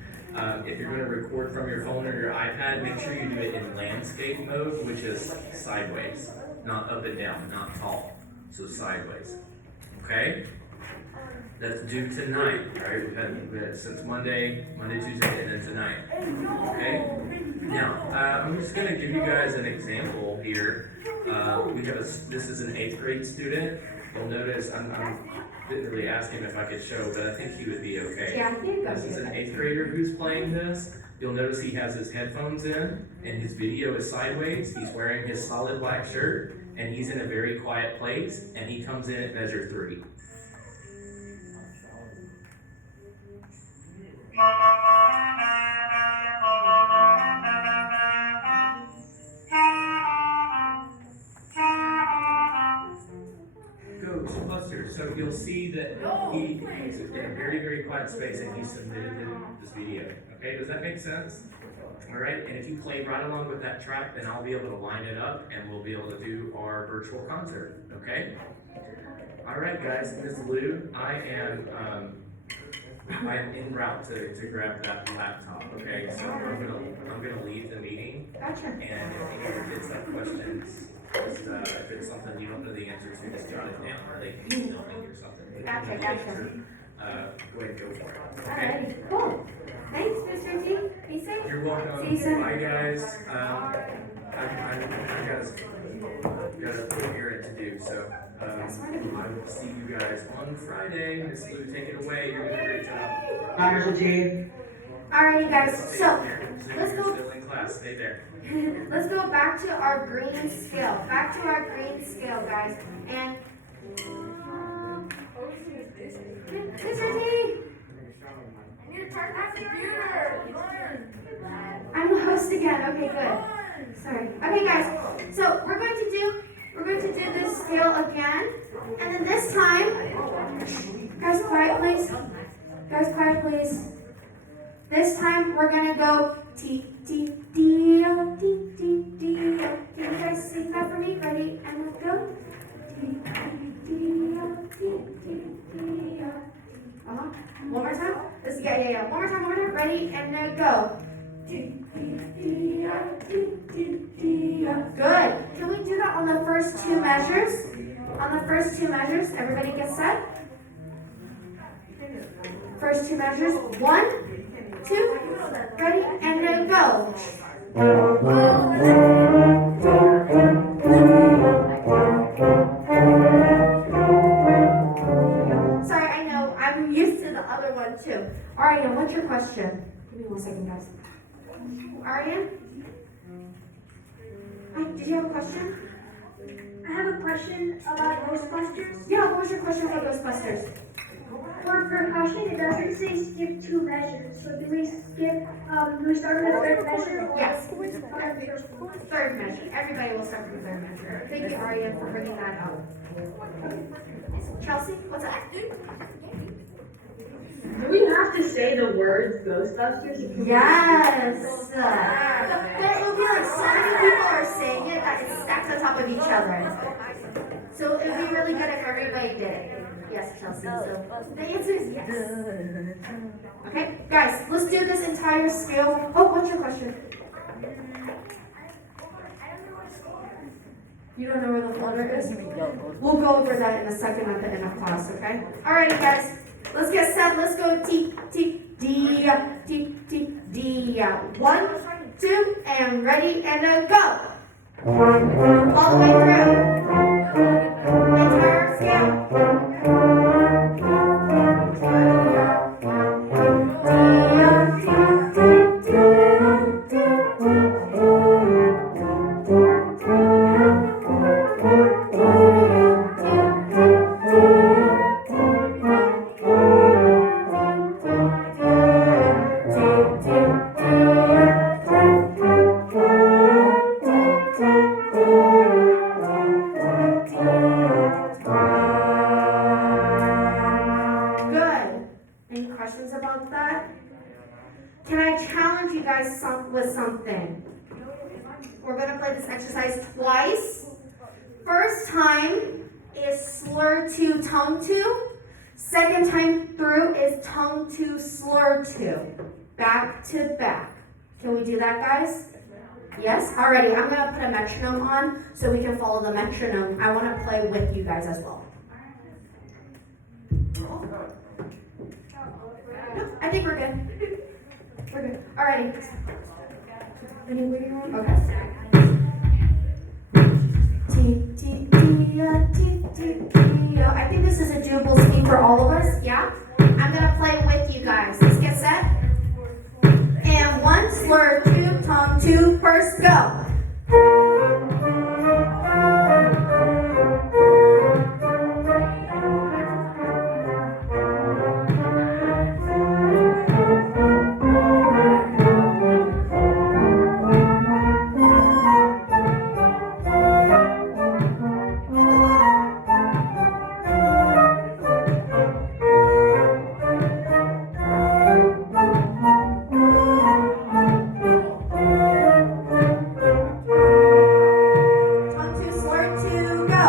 If you're going to record from your phone or your iPad, make sure you do it in landscape mode, which is sideways, not up and down, not tall. So sideways. Okay? That's due tonight, right? We've had since Monday, Tuesday, and then tonight. Okay? Now, I'm just going to give you guys an example here. This is an 8th grade student. You'll notice I didn't really ask him if I could show, but I think he would be okay. Yeah, I think This is an 8th grader who's playing this. You'll notice he has his headphones in, and his video is sideways. He's wearing his solid black shirt, and he's in a very quiet place, and he comes in at measure 3. Ghostbusters. So you'll see that he's in a very, very quiet space and he submitted this video. Okay, does that make sense? All right, and if you play right along with that track, then I'll be able to line it up and we'll be able to do our virtual concert. Okay? All right, guys, Ms. Lou, I am en route to grab that laptop. Okay, so I'm gonna leave the meeting. Gotcha. And if any of your kids have questions, just, if it's something you don't know the answer to, just jot it down, or they can email me or something. Gotcha. Go ahead and go for it. Okay? Alrighty, cool. Thanks, Mr. G. Be safe. You're welcome. See you soon. Bye, guys. I got a full errand to do, so I will see you guys on Friday. Miss Lou, take it away. You're doing a great job. Bye, Mr. G. Alrighty, guys. So let's You're go. still in class. Stay there. Let's go back to our green scale. Back to our green scale, guys. And Mr. T, I need to turn my computer. I'm the host again. Okay, good. Sorry. Okay, guys. So we're going to do this scale again, and then this time, guys, quiet, please. Guys, quiet, please. This time we're gonna go T T D O T T D O. Can you guys sing that for me? Ready? And let's go. T T D O T T D O. One more time. Yeah. One more time. Ready? And then go. T T D O T T D O. Good. first two measures. On the first two measures, everybody get set? First two measures. 1, 2, ready, and then go. Sorry, I know. I'm used to the other one too. Ariane, what's your question? Give me 1 second, guys. Ariane? Hi, did you have a question? I have a question about Ghostbusters. Yeah, what was your question about Ghostbusters? For percussion, it doesn't say skip 2 measures. So do we skip, do we start with the third measure? Or Yes. start with the first one? Third measure. Everybody will start with the third measure. Thank you, Ariane, for bringing that up. Chelsea, what's that? Do we have to say the words Ghostbusters? Yes. But it'll be like so many people are saying it that it's stacked on top of each other. So it'd be really good if everybody did it. Yes, Chelsea. So the answer is yes. Okay, guys, let's do this entire scale. Oh, what's your question? You don't know where the folder is? We'll go over that in a second at the end of class, okay? Alrighty, guys. Let's get set. Let's go T, T, D, T, T, D. 1, 2, and ready, and go. All the way through. Entire scale. Good. Any questions about that? Can I challenge you guys with something? We're going to play this exercise twice. First time is slur to, tongue to. Second time through is tongue to, slur to. Back to back. Can we do that, guys? Yes? Alrighty, I'm going to put a metronome on so we can follow the metronome. I want to play with you guys as well. No, I think we're good. We're good. Alrighty. Any wiggle room? Okay. T, T, T, T, T, T. I think this is a doable scheme for all of us. Yeah? I'm going to play with you guys. Let's get set. And 1, slur 2, tongue 2, first go. Tongue 2, slur 2, go.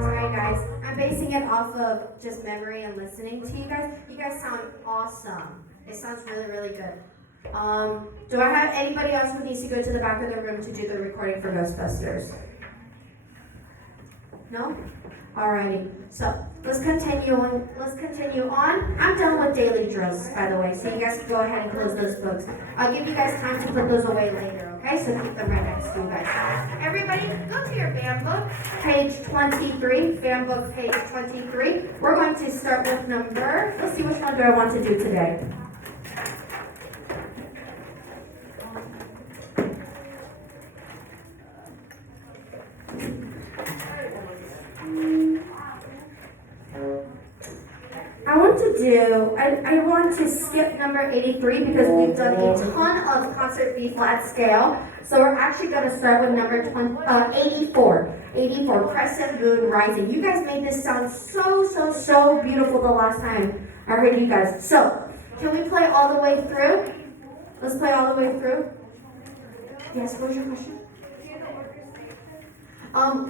Sorry guys, I'm basing it off of just memory and listening to you guys. You guys sound awesome. It sounds really, really good. Do I have anybody else who needs to go to the back of the room to do the recording for Ghostbusters? No? Alrighty. So let's continue on. I'm done with daily drills, by the way. So you guys can go ahead and close those books. I'll give you guys time to put those away later, okay? So keep them right next to you guys. Everybody, go to your band book, page 23. Band book, page 23. We're going to start with number. Let's see which one do I want to do today. I want want to do, I want to skip number 83 because we've done a ton of concert B flat scale. So we're actually going to start with number 84. 84, Crescent Moon Rising. You guys made this sound so beautiful the last time I heard you guys. So, can we play all the way through? Let's play all the way through. Yes, what was your question?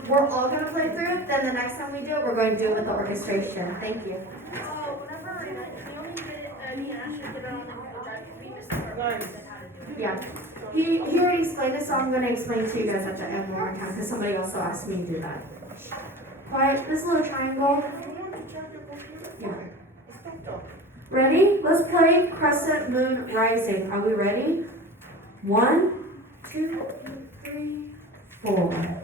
We're all going to play through. Then the next time we do it, we're going to do it with the orchestration. Thank you. Whenever he only did it, he actually did it on the Google Drive. We missed the part where he said how to do it. Yeah. He already explained this, so I'm going to explain it to you guys at the end one more time because somebody also asked me to do that. Quiet, this little triangle. Yeah. Ready? Let's play Crescent Moon Rising. Are we ready? 1, 2, 3, 4.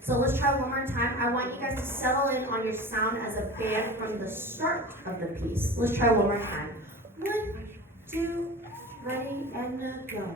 So let's try one more time. I want you guys to settle in on your sound as a band from the start of the piece. Let's try one more time. 1, 2, ready, and go.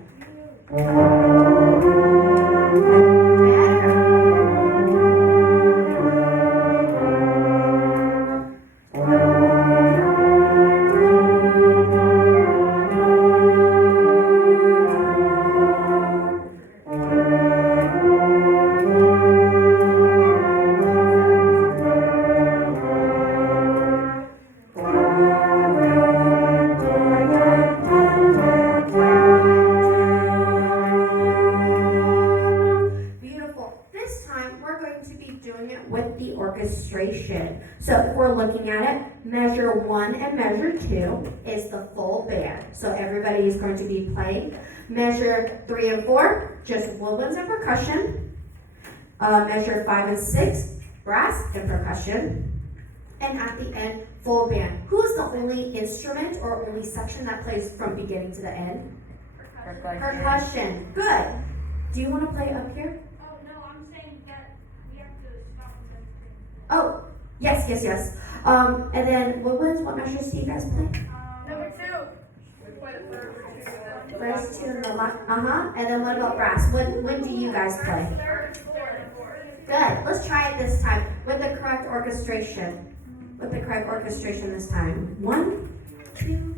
So if we're looking at it, measure 1 and measure 2 is the full band. So everybody is going to be playing. Measure 3 and 4, just woodwinds and percussion. Measure 5 and 6, brass and percussion. And at the end, full band. Who is the only instrument or only section that plays from beginning to the end? Percussion. Good. Do you want to play up here? Oh, no, I'm saying that we have to stop with everything. Oh, yes. And then what measures do you guys play? Number 2. We play the third. First 2 and the last. And then what about brass? When do you guys play? Third, fourth. Good. Let's try it this time with the correct orchestration. This time. 1, 2,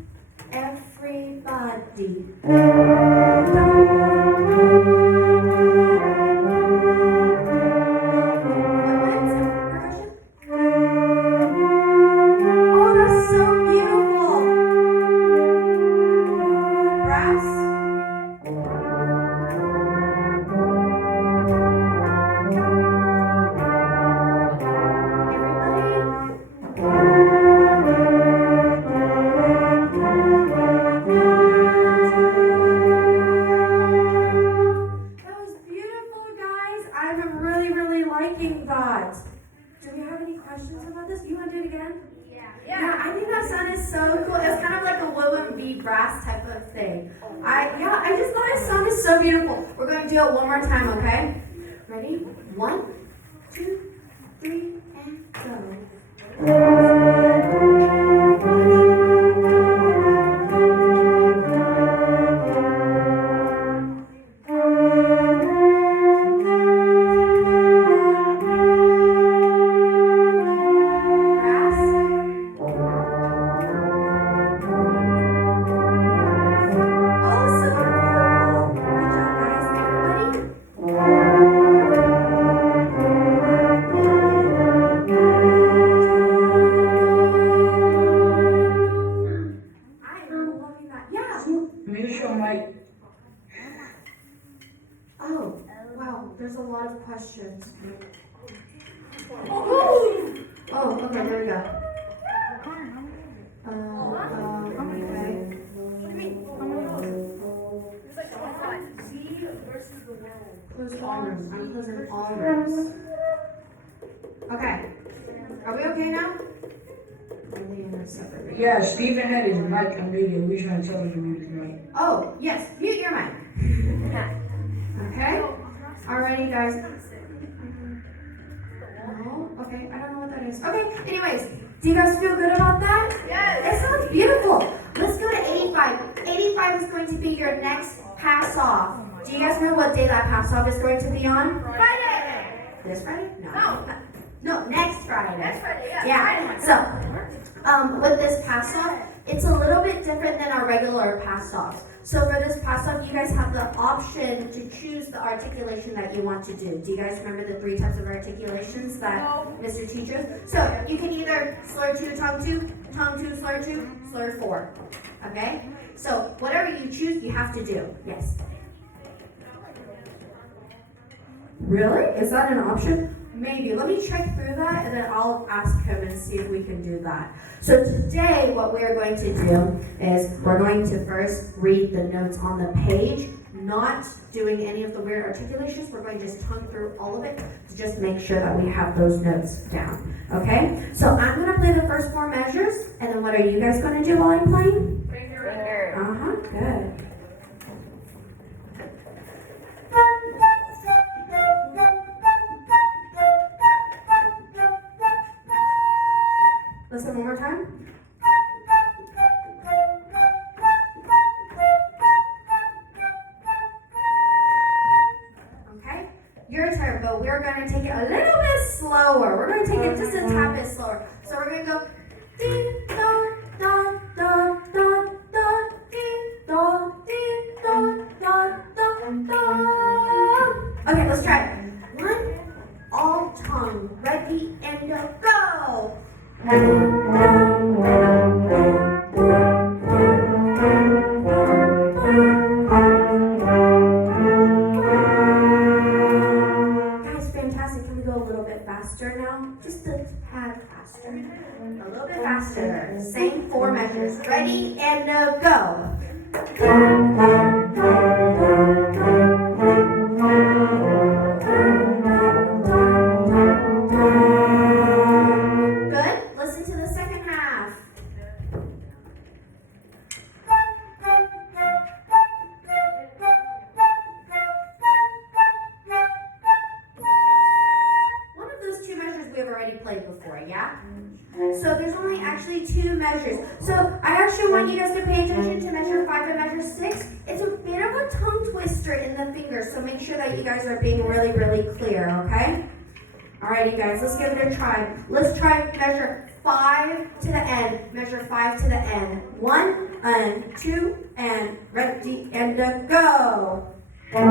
everybody. I just thought it sounded so beautiful. We're going to do it one more time, okay? Ready? 1, 2, 3, and go. Questions. Oh, okay, there we go. Okay. What do you mean? How many of those? There's like 25. Z versus the world. close all rooms. I'm closing all rooms. Okay. Are we okay now? Are they in a separate room? Yeah, Stephen had his mic unmuted. We trying to tell him to mute his mic. Oh, yes. Mute your mic. Okay. Alrighty, guys. No? Okay, I don't know what that is. Okay, anyways, do you guys feel good about that? Yes. It sounds beautiful. Let's go to 85. 85 is going to be your next pass off. Do you guys know what day that pass off is going to be on? Friday. This Friday? No. No, next Friday. Next Friday, yeah. Yeah. So, with this pass off, it's a little bit different than our regular pass offs. So for this pass off, you guys have the option to choose the articulation that you want to do. Do you guys remember the 3 types of articulations that Mr. Teacher? So you can either slur 2, tongue 2, slur 2, slur 4. Okay? So whatever you choose, you have to do. Yes. Really? Is that an option? Maybe. Let me check through that and then I'll ask him and see if we can do that. So today what we're going to do is we're going to first read the notes on the page, not doing any of the weird articulations. We're going to just tongue through all of it to just make sure that we have those notes down. Okay? So I'm going to play the first 4 measures and then what are you guys going to do while I'm playing? Finger. Good. Listen one more time. Okay, your turn, but we're going to take it a little bit slower. We're going to take it just a tad bit slower. So we're going to go ding dong dong dong dong dong ding dong dong dong dong. Okay, let's try it. 1, all tongue, ready and go. Guys, fantastic. Can we go a little bit faster now? Just a tad faster. A little bit faster. Same 4 measures. Ready and go. Good. Listen to the second half. One of those 2 measures we have already played before, yeah? So there's only actually 2 measures. So I actually want you guys to pay attention to measure 5 and measure 6. It's a bit of a tongue twister in the fingers, so make sure that you guys are being really, really clear, okay? Alrighty guys, let's give it a try. Let's try measure 5 to the end. Measure 5 to the end. 1 and 2 and ready and go. Good.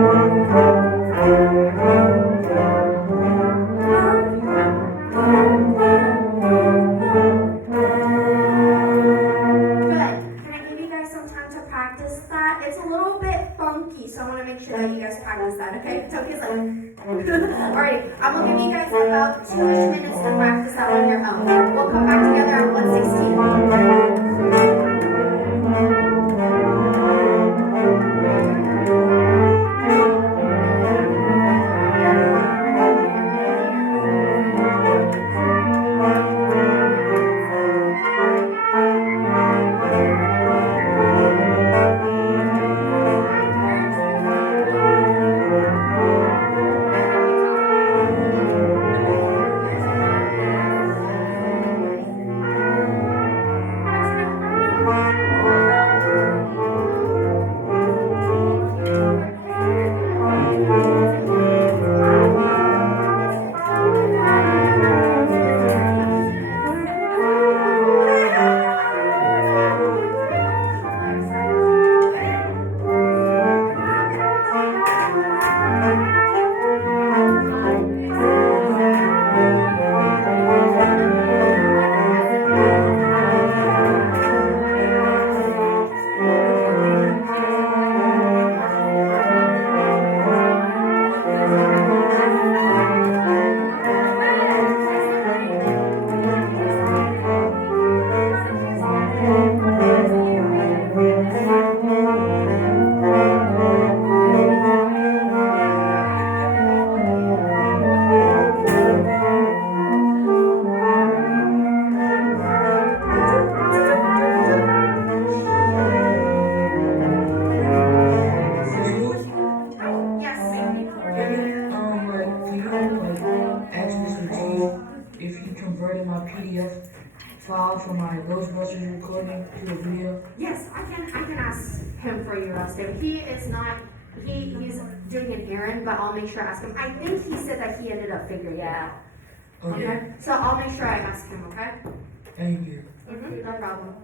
Can I give you guys some time to practice that? It's a little bit funky, so I want to make sure that you guys practice that, okay? Toki's like, alrighty, I'm going to give you guys about 2-ish minutes to practice that on your own. We'll come back together at 1:16. Ghostbusters recording to a video? Yes, I can ask him for you, Rustin. He's doing an errand, but I'll make sure I ask him. I think he said that he ended up figuring it out. Okay, So I'll make sure I ask him, okay? thank you. No problem.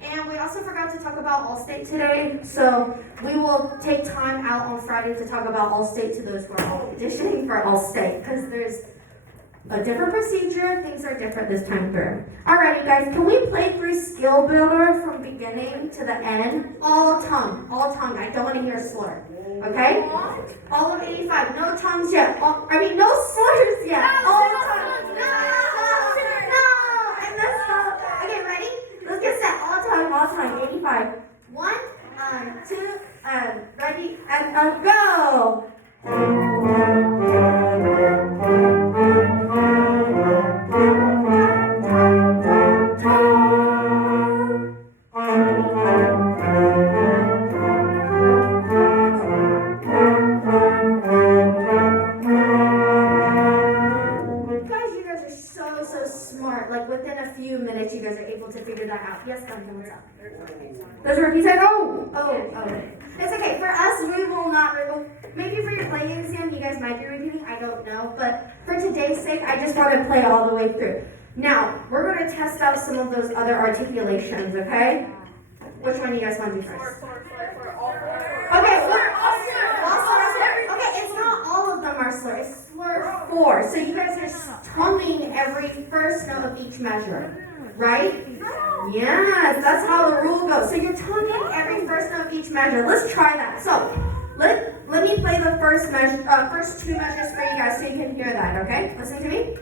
And we also forgot to talk about Allstate today, so we will take time out on Friday to talk about Allstate to those who are auditioning for Allstate, because there's a different procedure, things are different this time through. Alrighty guys, can we play through Skill Builder from beginning to the end? All tongue, I don't want to hear a slur, okay? All of 85, no tongues yet, no slurs yet, all tongue, no, and that's all. Okay, ready? Let's get set, all tongue, 85. 1, 2, ready, and go! Within a few minutes, you guys are able to figure that out. Yes, Duncan, what's up? Those rookies said, oh. It's okay. For us, we will not. Maybe for your playing exam, you guys might be repeating. I don't know. But for today's sake, I just want to play all the way through. Now, we're going to test out some of those other articulations, okay? Which one do you guys want to do first? Okay, it's not all of them are slur. It's slur 4. So you guys are tonguing every first note of each measure, right? Yes, that's how the rule goes. So you're tonguing every first note of each measure. Let's try that. So let me play the first two measures for you guys so you can hear that. Okay, listen to me.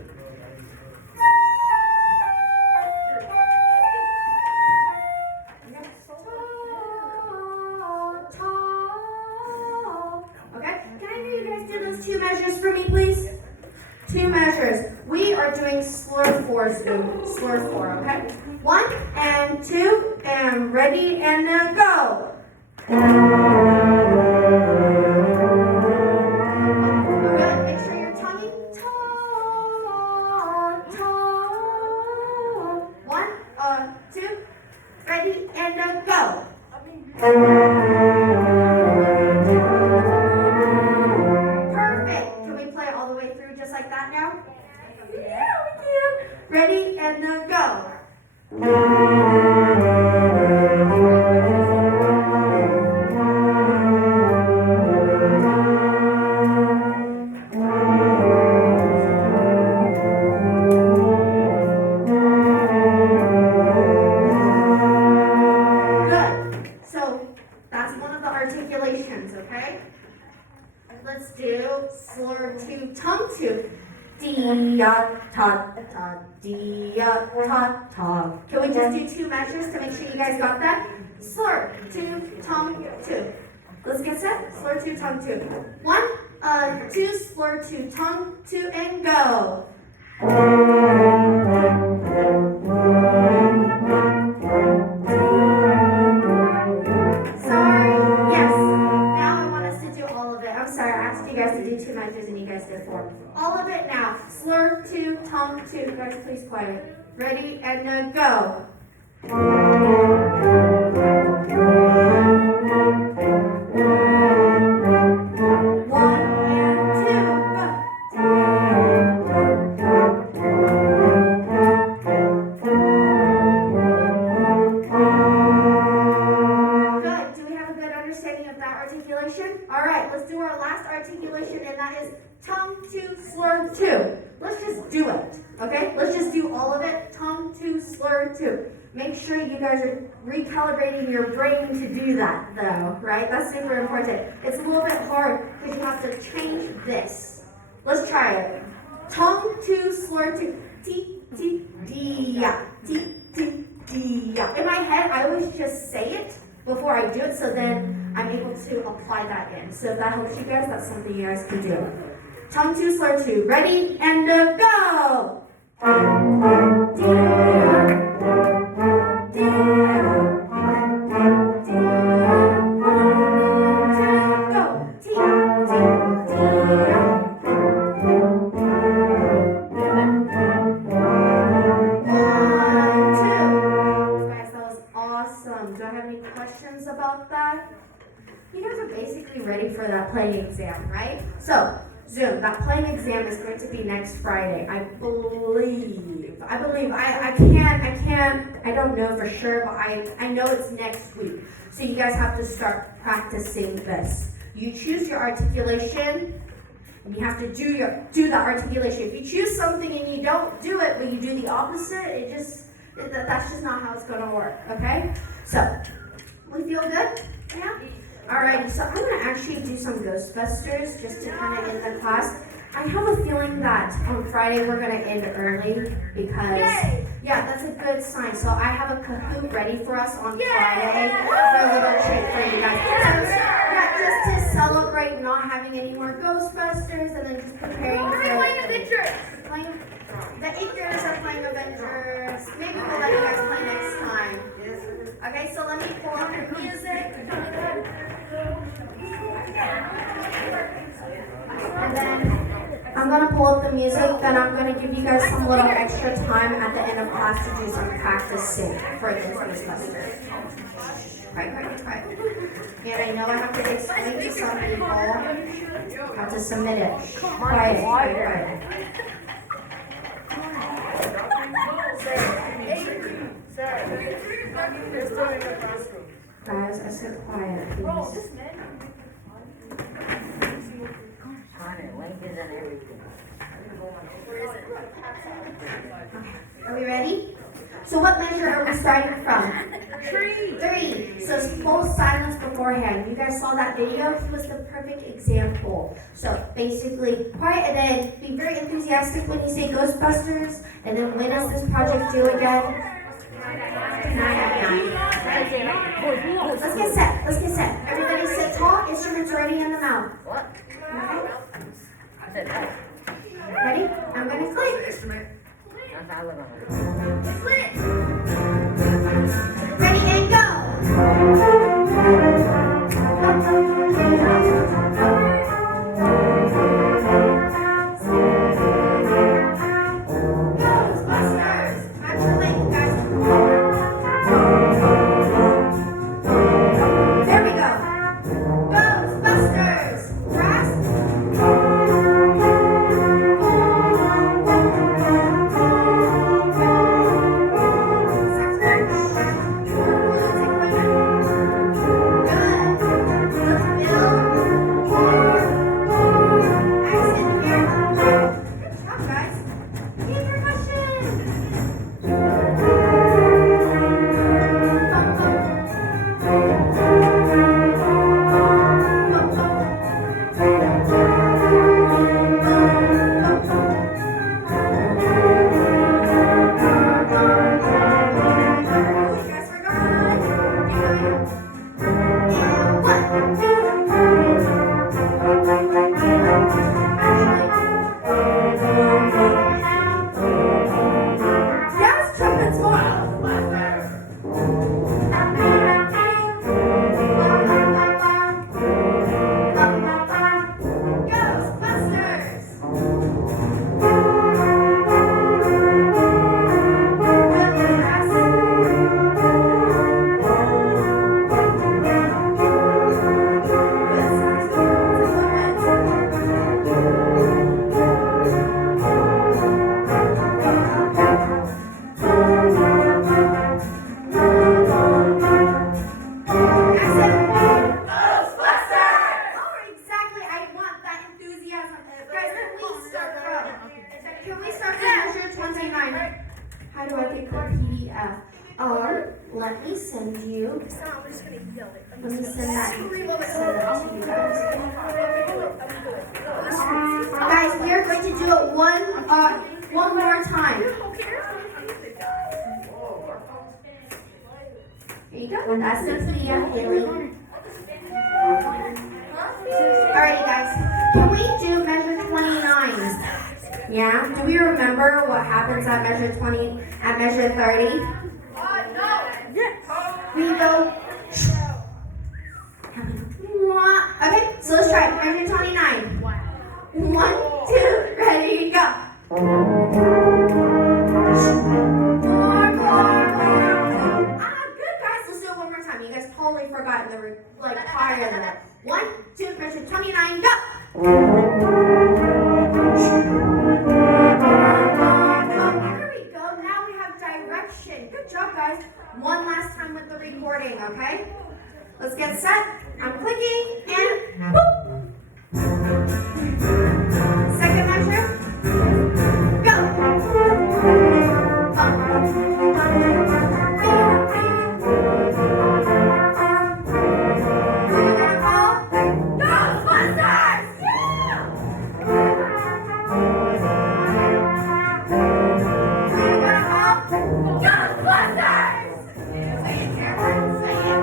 Two measures for me, please. Two measures. We are doing slur 4 soon. Slur 4, okay? 1 and 2 and ready and go. Good. Make sure you're tonguing. Ta. 1, 2, ready and go. Ready and go. Good. So that's one of the articulations, okay? Let's do slur 2, tongue 2. Dia ta ta dia ta ta. Can we just do 2 measures to make sure you guys got that? Slur 2, tongue 2. Let's get set. Slur 2, tongue 2. 1, 2, slur 2, tongue 2, and go. Sorry. Yes. Now I want us to do all of it. I'm sorry. I asked you guys to do 2 measures and you guys did 4. All of it now. Slur 2, tongue 2. Guys, please quiet. Ready and go. 1 and 2, go. Good. Do we have a good understanding of that articulation? All right, let's do our last articulation, and that is tongue 2, slur 2. Let's just do it, okay? Let's just do all of it. Tongue 2, slur 2. Make sure you guys are recalibrating your brain to do that, though, right? That's super important. It's a little bit hard because you have to change this. Let's try it. Tongue 2, slur 2. T, T, D-ya. T, T, D-ya. In my head, I always just say it before I do it, so then I'm able to apply that in. So if that helps you guys, that's something you guys can do. Tongue 2, slur 2. Ready and go! One, two. any questions about that? You guys are basically ready for that playing exam, right? So, Zoom, that playing exam is going to be next Friday. I don't know for sure, but I know it's next week. So you guys have to start practicing this. You choose your articulation, and you have to do the articulation. If you choose something and you don't do it, but you do the opposite, that's just not how it's gonna work, okay? So, we feel good? Yeah? Alrighty, so I'm gonna actually do some Ghostbusters just to kind of end the class. I have a feeling that on Friday we're gonna end early because, yeah, that's a good sign. So I have a Kahoot ready for us on Friday for a little treat for you guys. Just to celebrate not having any more Ghostbusters and then just preparing for Playing Avengers. The Icarus are playing Avengers. Maybe we'll let you guys play next time. Okay, so let me pull up the music. And then I'm going to pull up the music, then I'm going to give you guys some little extra time at the end of class to do some practicing for this Ghostbusters. Right. And I know I have to explain to some people how to submit it. Quiet. Guys, I said quiet, please. Are we ready? So what measure are we starting from? 3. So it's full silence beforehand. You guys saw that video? He was the perfect example. So basically, quiet and then be very enthusiastic when you say Ghostbusters. And then when does this project due again? 9 at 9. Let's get set. Everybody sit tall. Instruments ready in the mouth. What? Okay? I said that. Ready? I'm gonna click. That's how I look on it. Ready and go. Ghostbusters. Match your legs, guys. There we go. Ghostbusters. Grasp. Let me send you. Let me send that to you guys. Guys, we are going to do it one more time. Here you go. That's Sophia Haley. Alrighty, guys. Can we do measure 29? Yeah? Do we remember what happens at measure 20? At measure 30? We go. Okay, so let's try it. Measure 29. 1, 2, ready, go. Good guys. Let's do it one more time. You guys totally forgot in the prior to that. 1, 2, pressure 29, go! Here we go. Now we have direction. Good job, guys. One last time with the recording, okay? Let's get set. I'm clicking and boop. Second measure. Go. Ghostbusters! Ghostbusters! Say it, Cameron. Say it.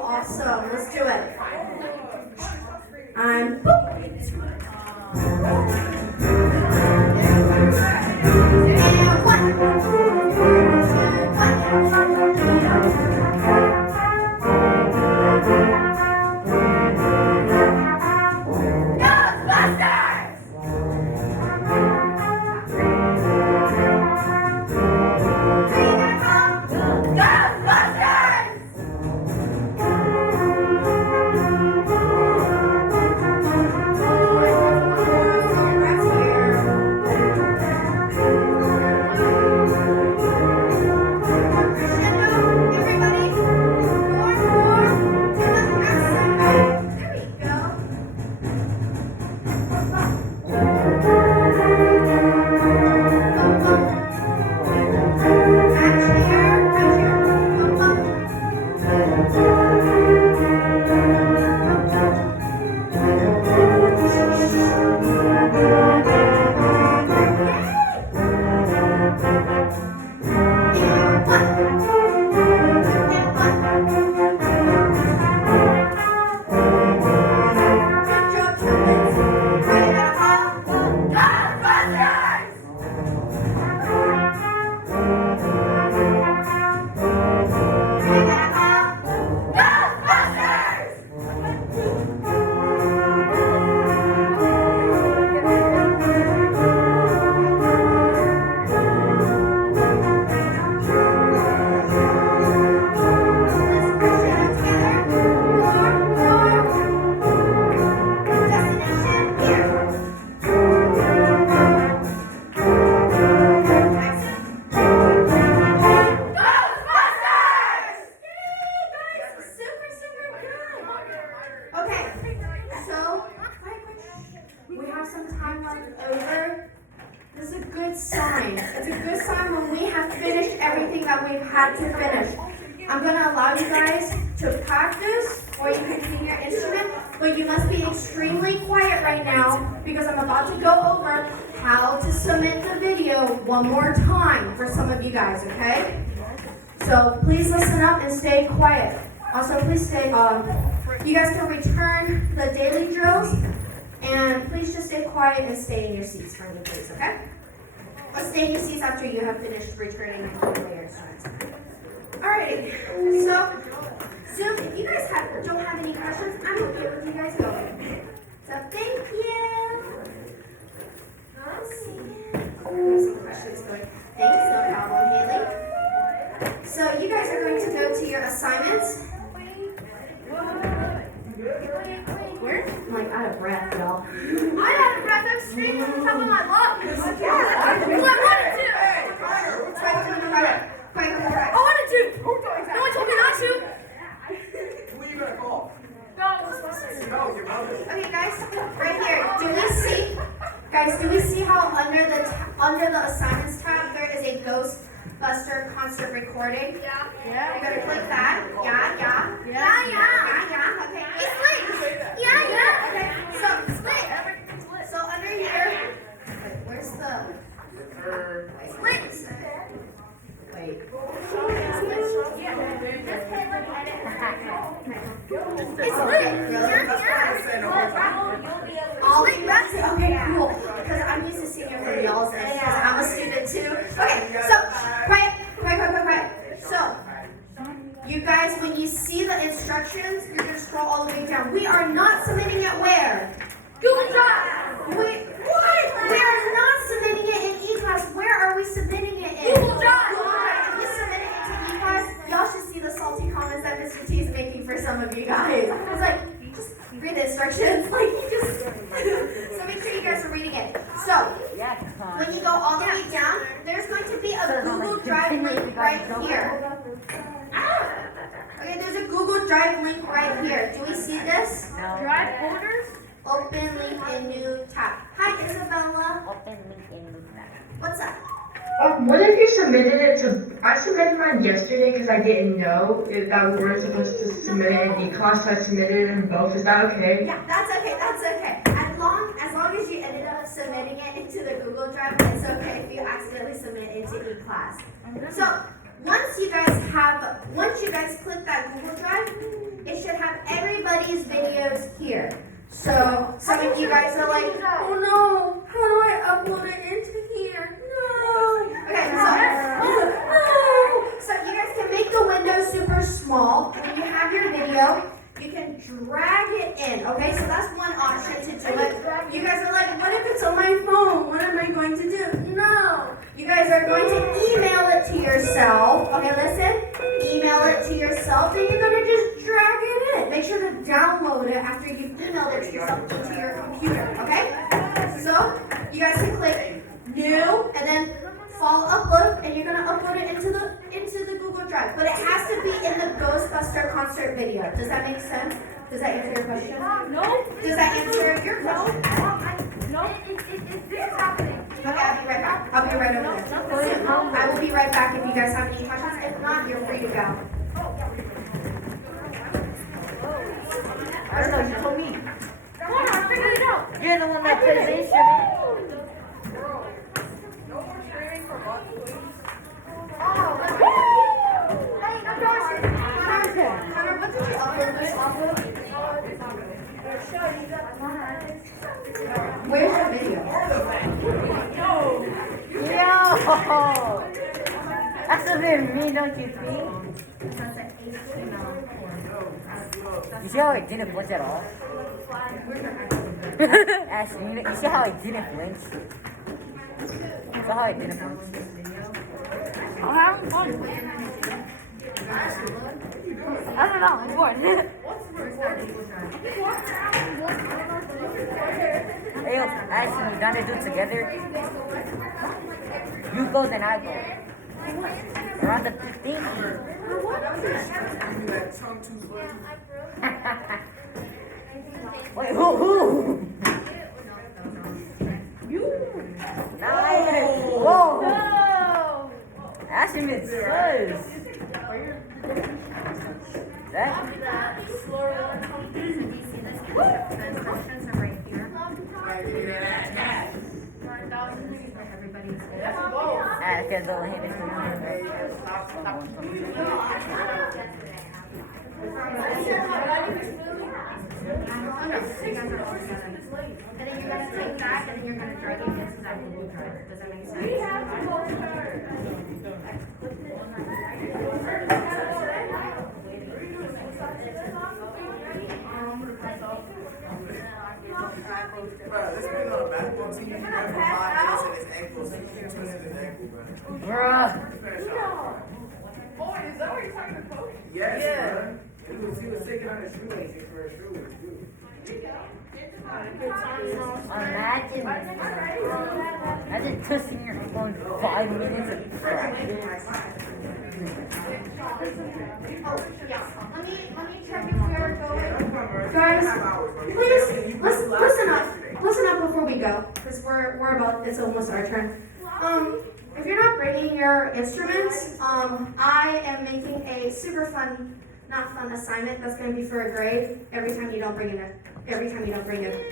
Awesome. Let's do it. And boop. And 1, 2, 3. Ghostbusters! Everything that we've had to finish. I'm going to allow you guys to practice but you must be extremely quiet right now because I'm about to go over how to submit the video one more time for some of you guys, okay? So please listen up and stay quiet. Also, please stay, you guys can return the daily drills, and please just stay quiet and stay in your seats for me, please, okay? Let's stay in your seats after you have finished returning your assignments. Alrighty, so Zoom, if you guys don't have any questions, I'm okay with you guys going. So thank you. Let's see. Some questions going. Thanks, no problem, Haley. So you guys are going to go to your assignments. Where? I'm like out of breath, y'all. I'm out of breath. I'm screaming on top of my lungs. I wanted to. I wanted to. No one told me not to. Who are you gonna call? No. Your mother. Okay, guys, right here. Do we see how under the assignments tab there is a Ghostbuster concert recording? Yeah. You're gonna click that. Yeah. Okay. Okay. So split. So under here, where's the split? Wait. It's lit. All the rest. Okay, cool. Because I'm used to seeing everybody else, and because I'm a student too. Okay, so quiet. So, you guys, when you see the instructions, you're gonna scroll all the way down. We are not submitting it where? Google Drive. Wait, what? We are not submitting it in eClass. Where are we submitting it in? Google Drive. If we submit it into eClass, y'all should see the salty comments that Mr. T is making for some of you guys. It's like, just read the instructions. Like, you just. So make sure you guys are reading it. So, when you go all the way down, there's going to be a Google Drive link right here. Okay, there's a Google Drive link right here. Do we see this? Drive folders. Open link in new tab. Hi, Isabella. Open link in new tab. What's up? What if you submitted it to, I submitted mine yesterday because I didn't know that we weren't supposed to submit it in eClass, so I submitted it in both. Is that okay? Yeah, that's okay. As long as you ended up submitting it into the Google Drive, it's okay if you accidentally submit it into eClass. So once you guys click that Google Drive, it should have everybody's videos here. So some of you guys are like, oh no, how do I upload it into here? No. Okay, so you guys can make the window super small, and when you have your video, you can drag it in. Okay, so that's one option to do it. You guys are like, what if it's on my phone? What am I going to do? No. You guys are going to email it to yourself. Okay, listen. Email it to yourself, and you're going to just drag it in. Make sure to download it after you've emailed it to yourself into your computer. Okay? So, you guys can click new, and then follow upload, and you're going to upload it into the Google Drive. But it has to be in the Ghostbuster concert video. Does that make sense? Does that answer your question? No. Does that answer your question? No. It's this happening. Okay, I'll be right back. I'll be right over there. I will be right back if you guys have any questions. If not, you're free to go. I don't know, you told me. Come on, I figured it out. You're the one that says the instrument. Hey, I'm Johnson. Connor, what did you upload this off of? Where's your video? Yo! That's a bit mean, don't you think? You see how I didn't flinch at all? Ashley, you see how I didn't flinch? You saw how I didn't flinch? I'm having fun. I don't know, I'm bored. Hey, yo, Ashley, you done to do it together? You go, then I go. We're on the 15th. Wait, who? You. Nice. Whoa. No. Ask him if it says. That? Slower one comes through, and you see this instructions are right here. 9,000 things for everybody's. Because the only hit And then you're gonna take back, and then you're gonna drag it into that Google Drive. Does that make sense? Bro, this man on a basketball team, he ran for 5 days and his ankles, he twisted his ankle, bro. Bruh. Oh, is that what you're talking to Coach? Yes, bro. He was taking out his shoelaces for his shoelaces, too. Imagine twisting your phone 5 minutes of practice. Let me check if we are going. Guys, please, listen up before we go, because we're about, it's almost our turn. If you're not bringing your instruments, I am making a super fun, not fun assignment that's going to be for a grade every time you don't bring an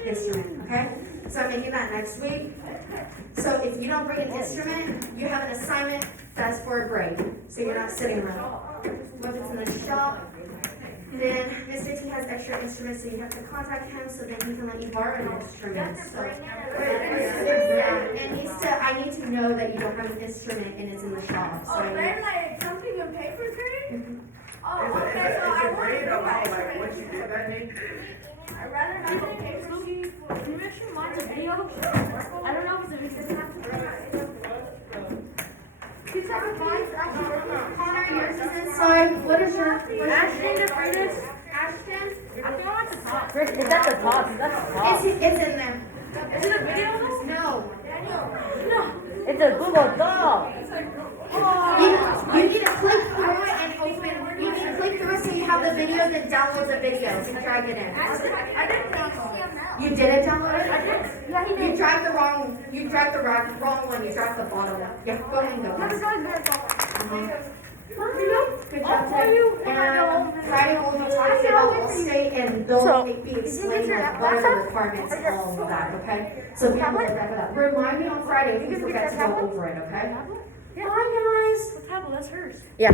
instrument, okay? So I'm making that next week. So if you don't bring an instrument, you have an assignment that's for a grade. So you're not sitting around. But if it's in the shop, then Mr. T has extra instruments, so you have to contact him so that he can let you borrow an instrument. So I need to know that you don't have an instrument and it's in the shop. So They're like something in paper grade? Oh, Is okay, so I it want grade to about like what you did that day? I'd rather have a paper sheet for commission, mine's a video. I don't know if it's a video. Connor, yours is inside. What is your Ashton, the greatest. Ashton? I feel like it's hot. Chris, it's at the top. It's at the top. It's in there. Is it a video? No. No. It's a Google Doc. You need to click through it and open. You need to click through it so you have the video that downloads the video and drag it in. I didn't think so. You didn't download it? I did. Yeah, he did. You dragged the wrong one. You dragged the bottom one. Yeah, go ahead and go. Good job today. And Friday we'll be talking about Allstate and they'll be explaining like what are the requirements and all of that, okay? So we have to wrap it up. Remind me on Friday if you forget to go over it, okay? Bye guys. That's hers. Yeah.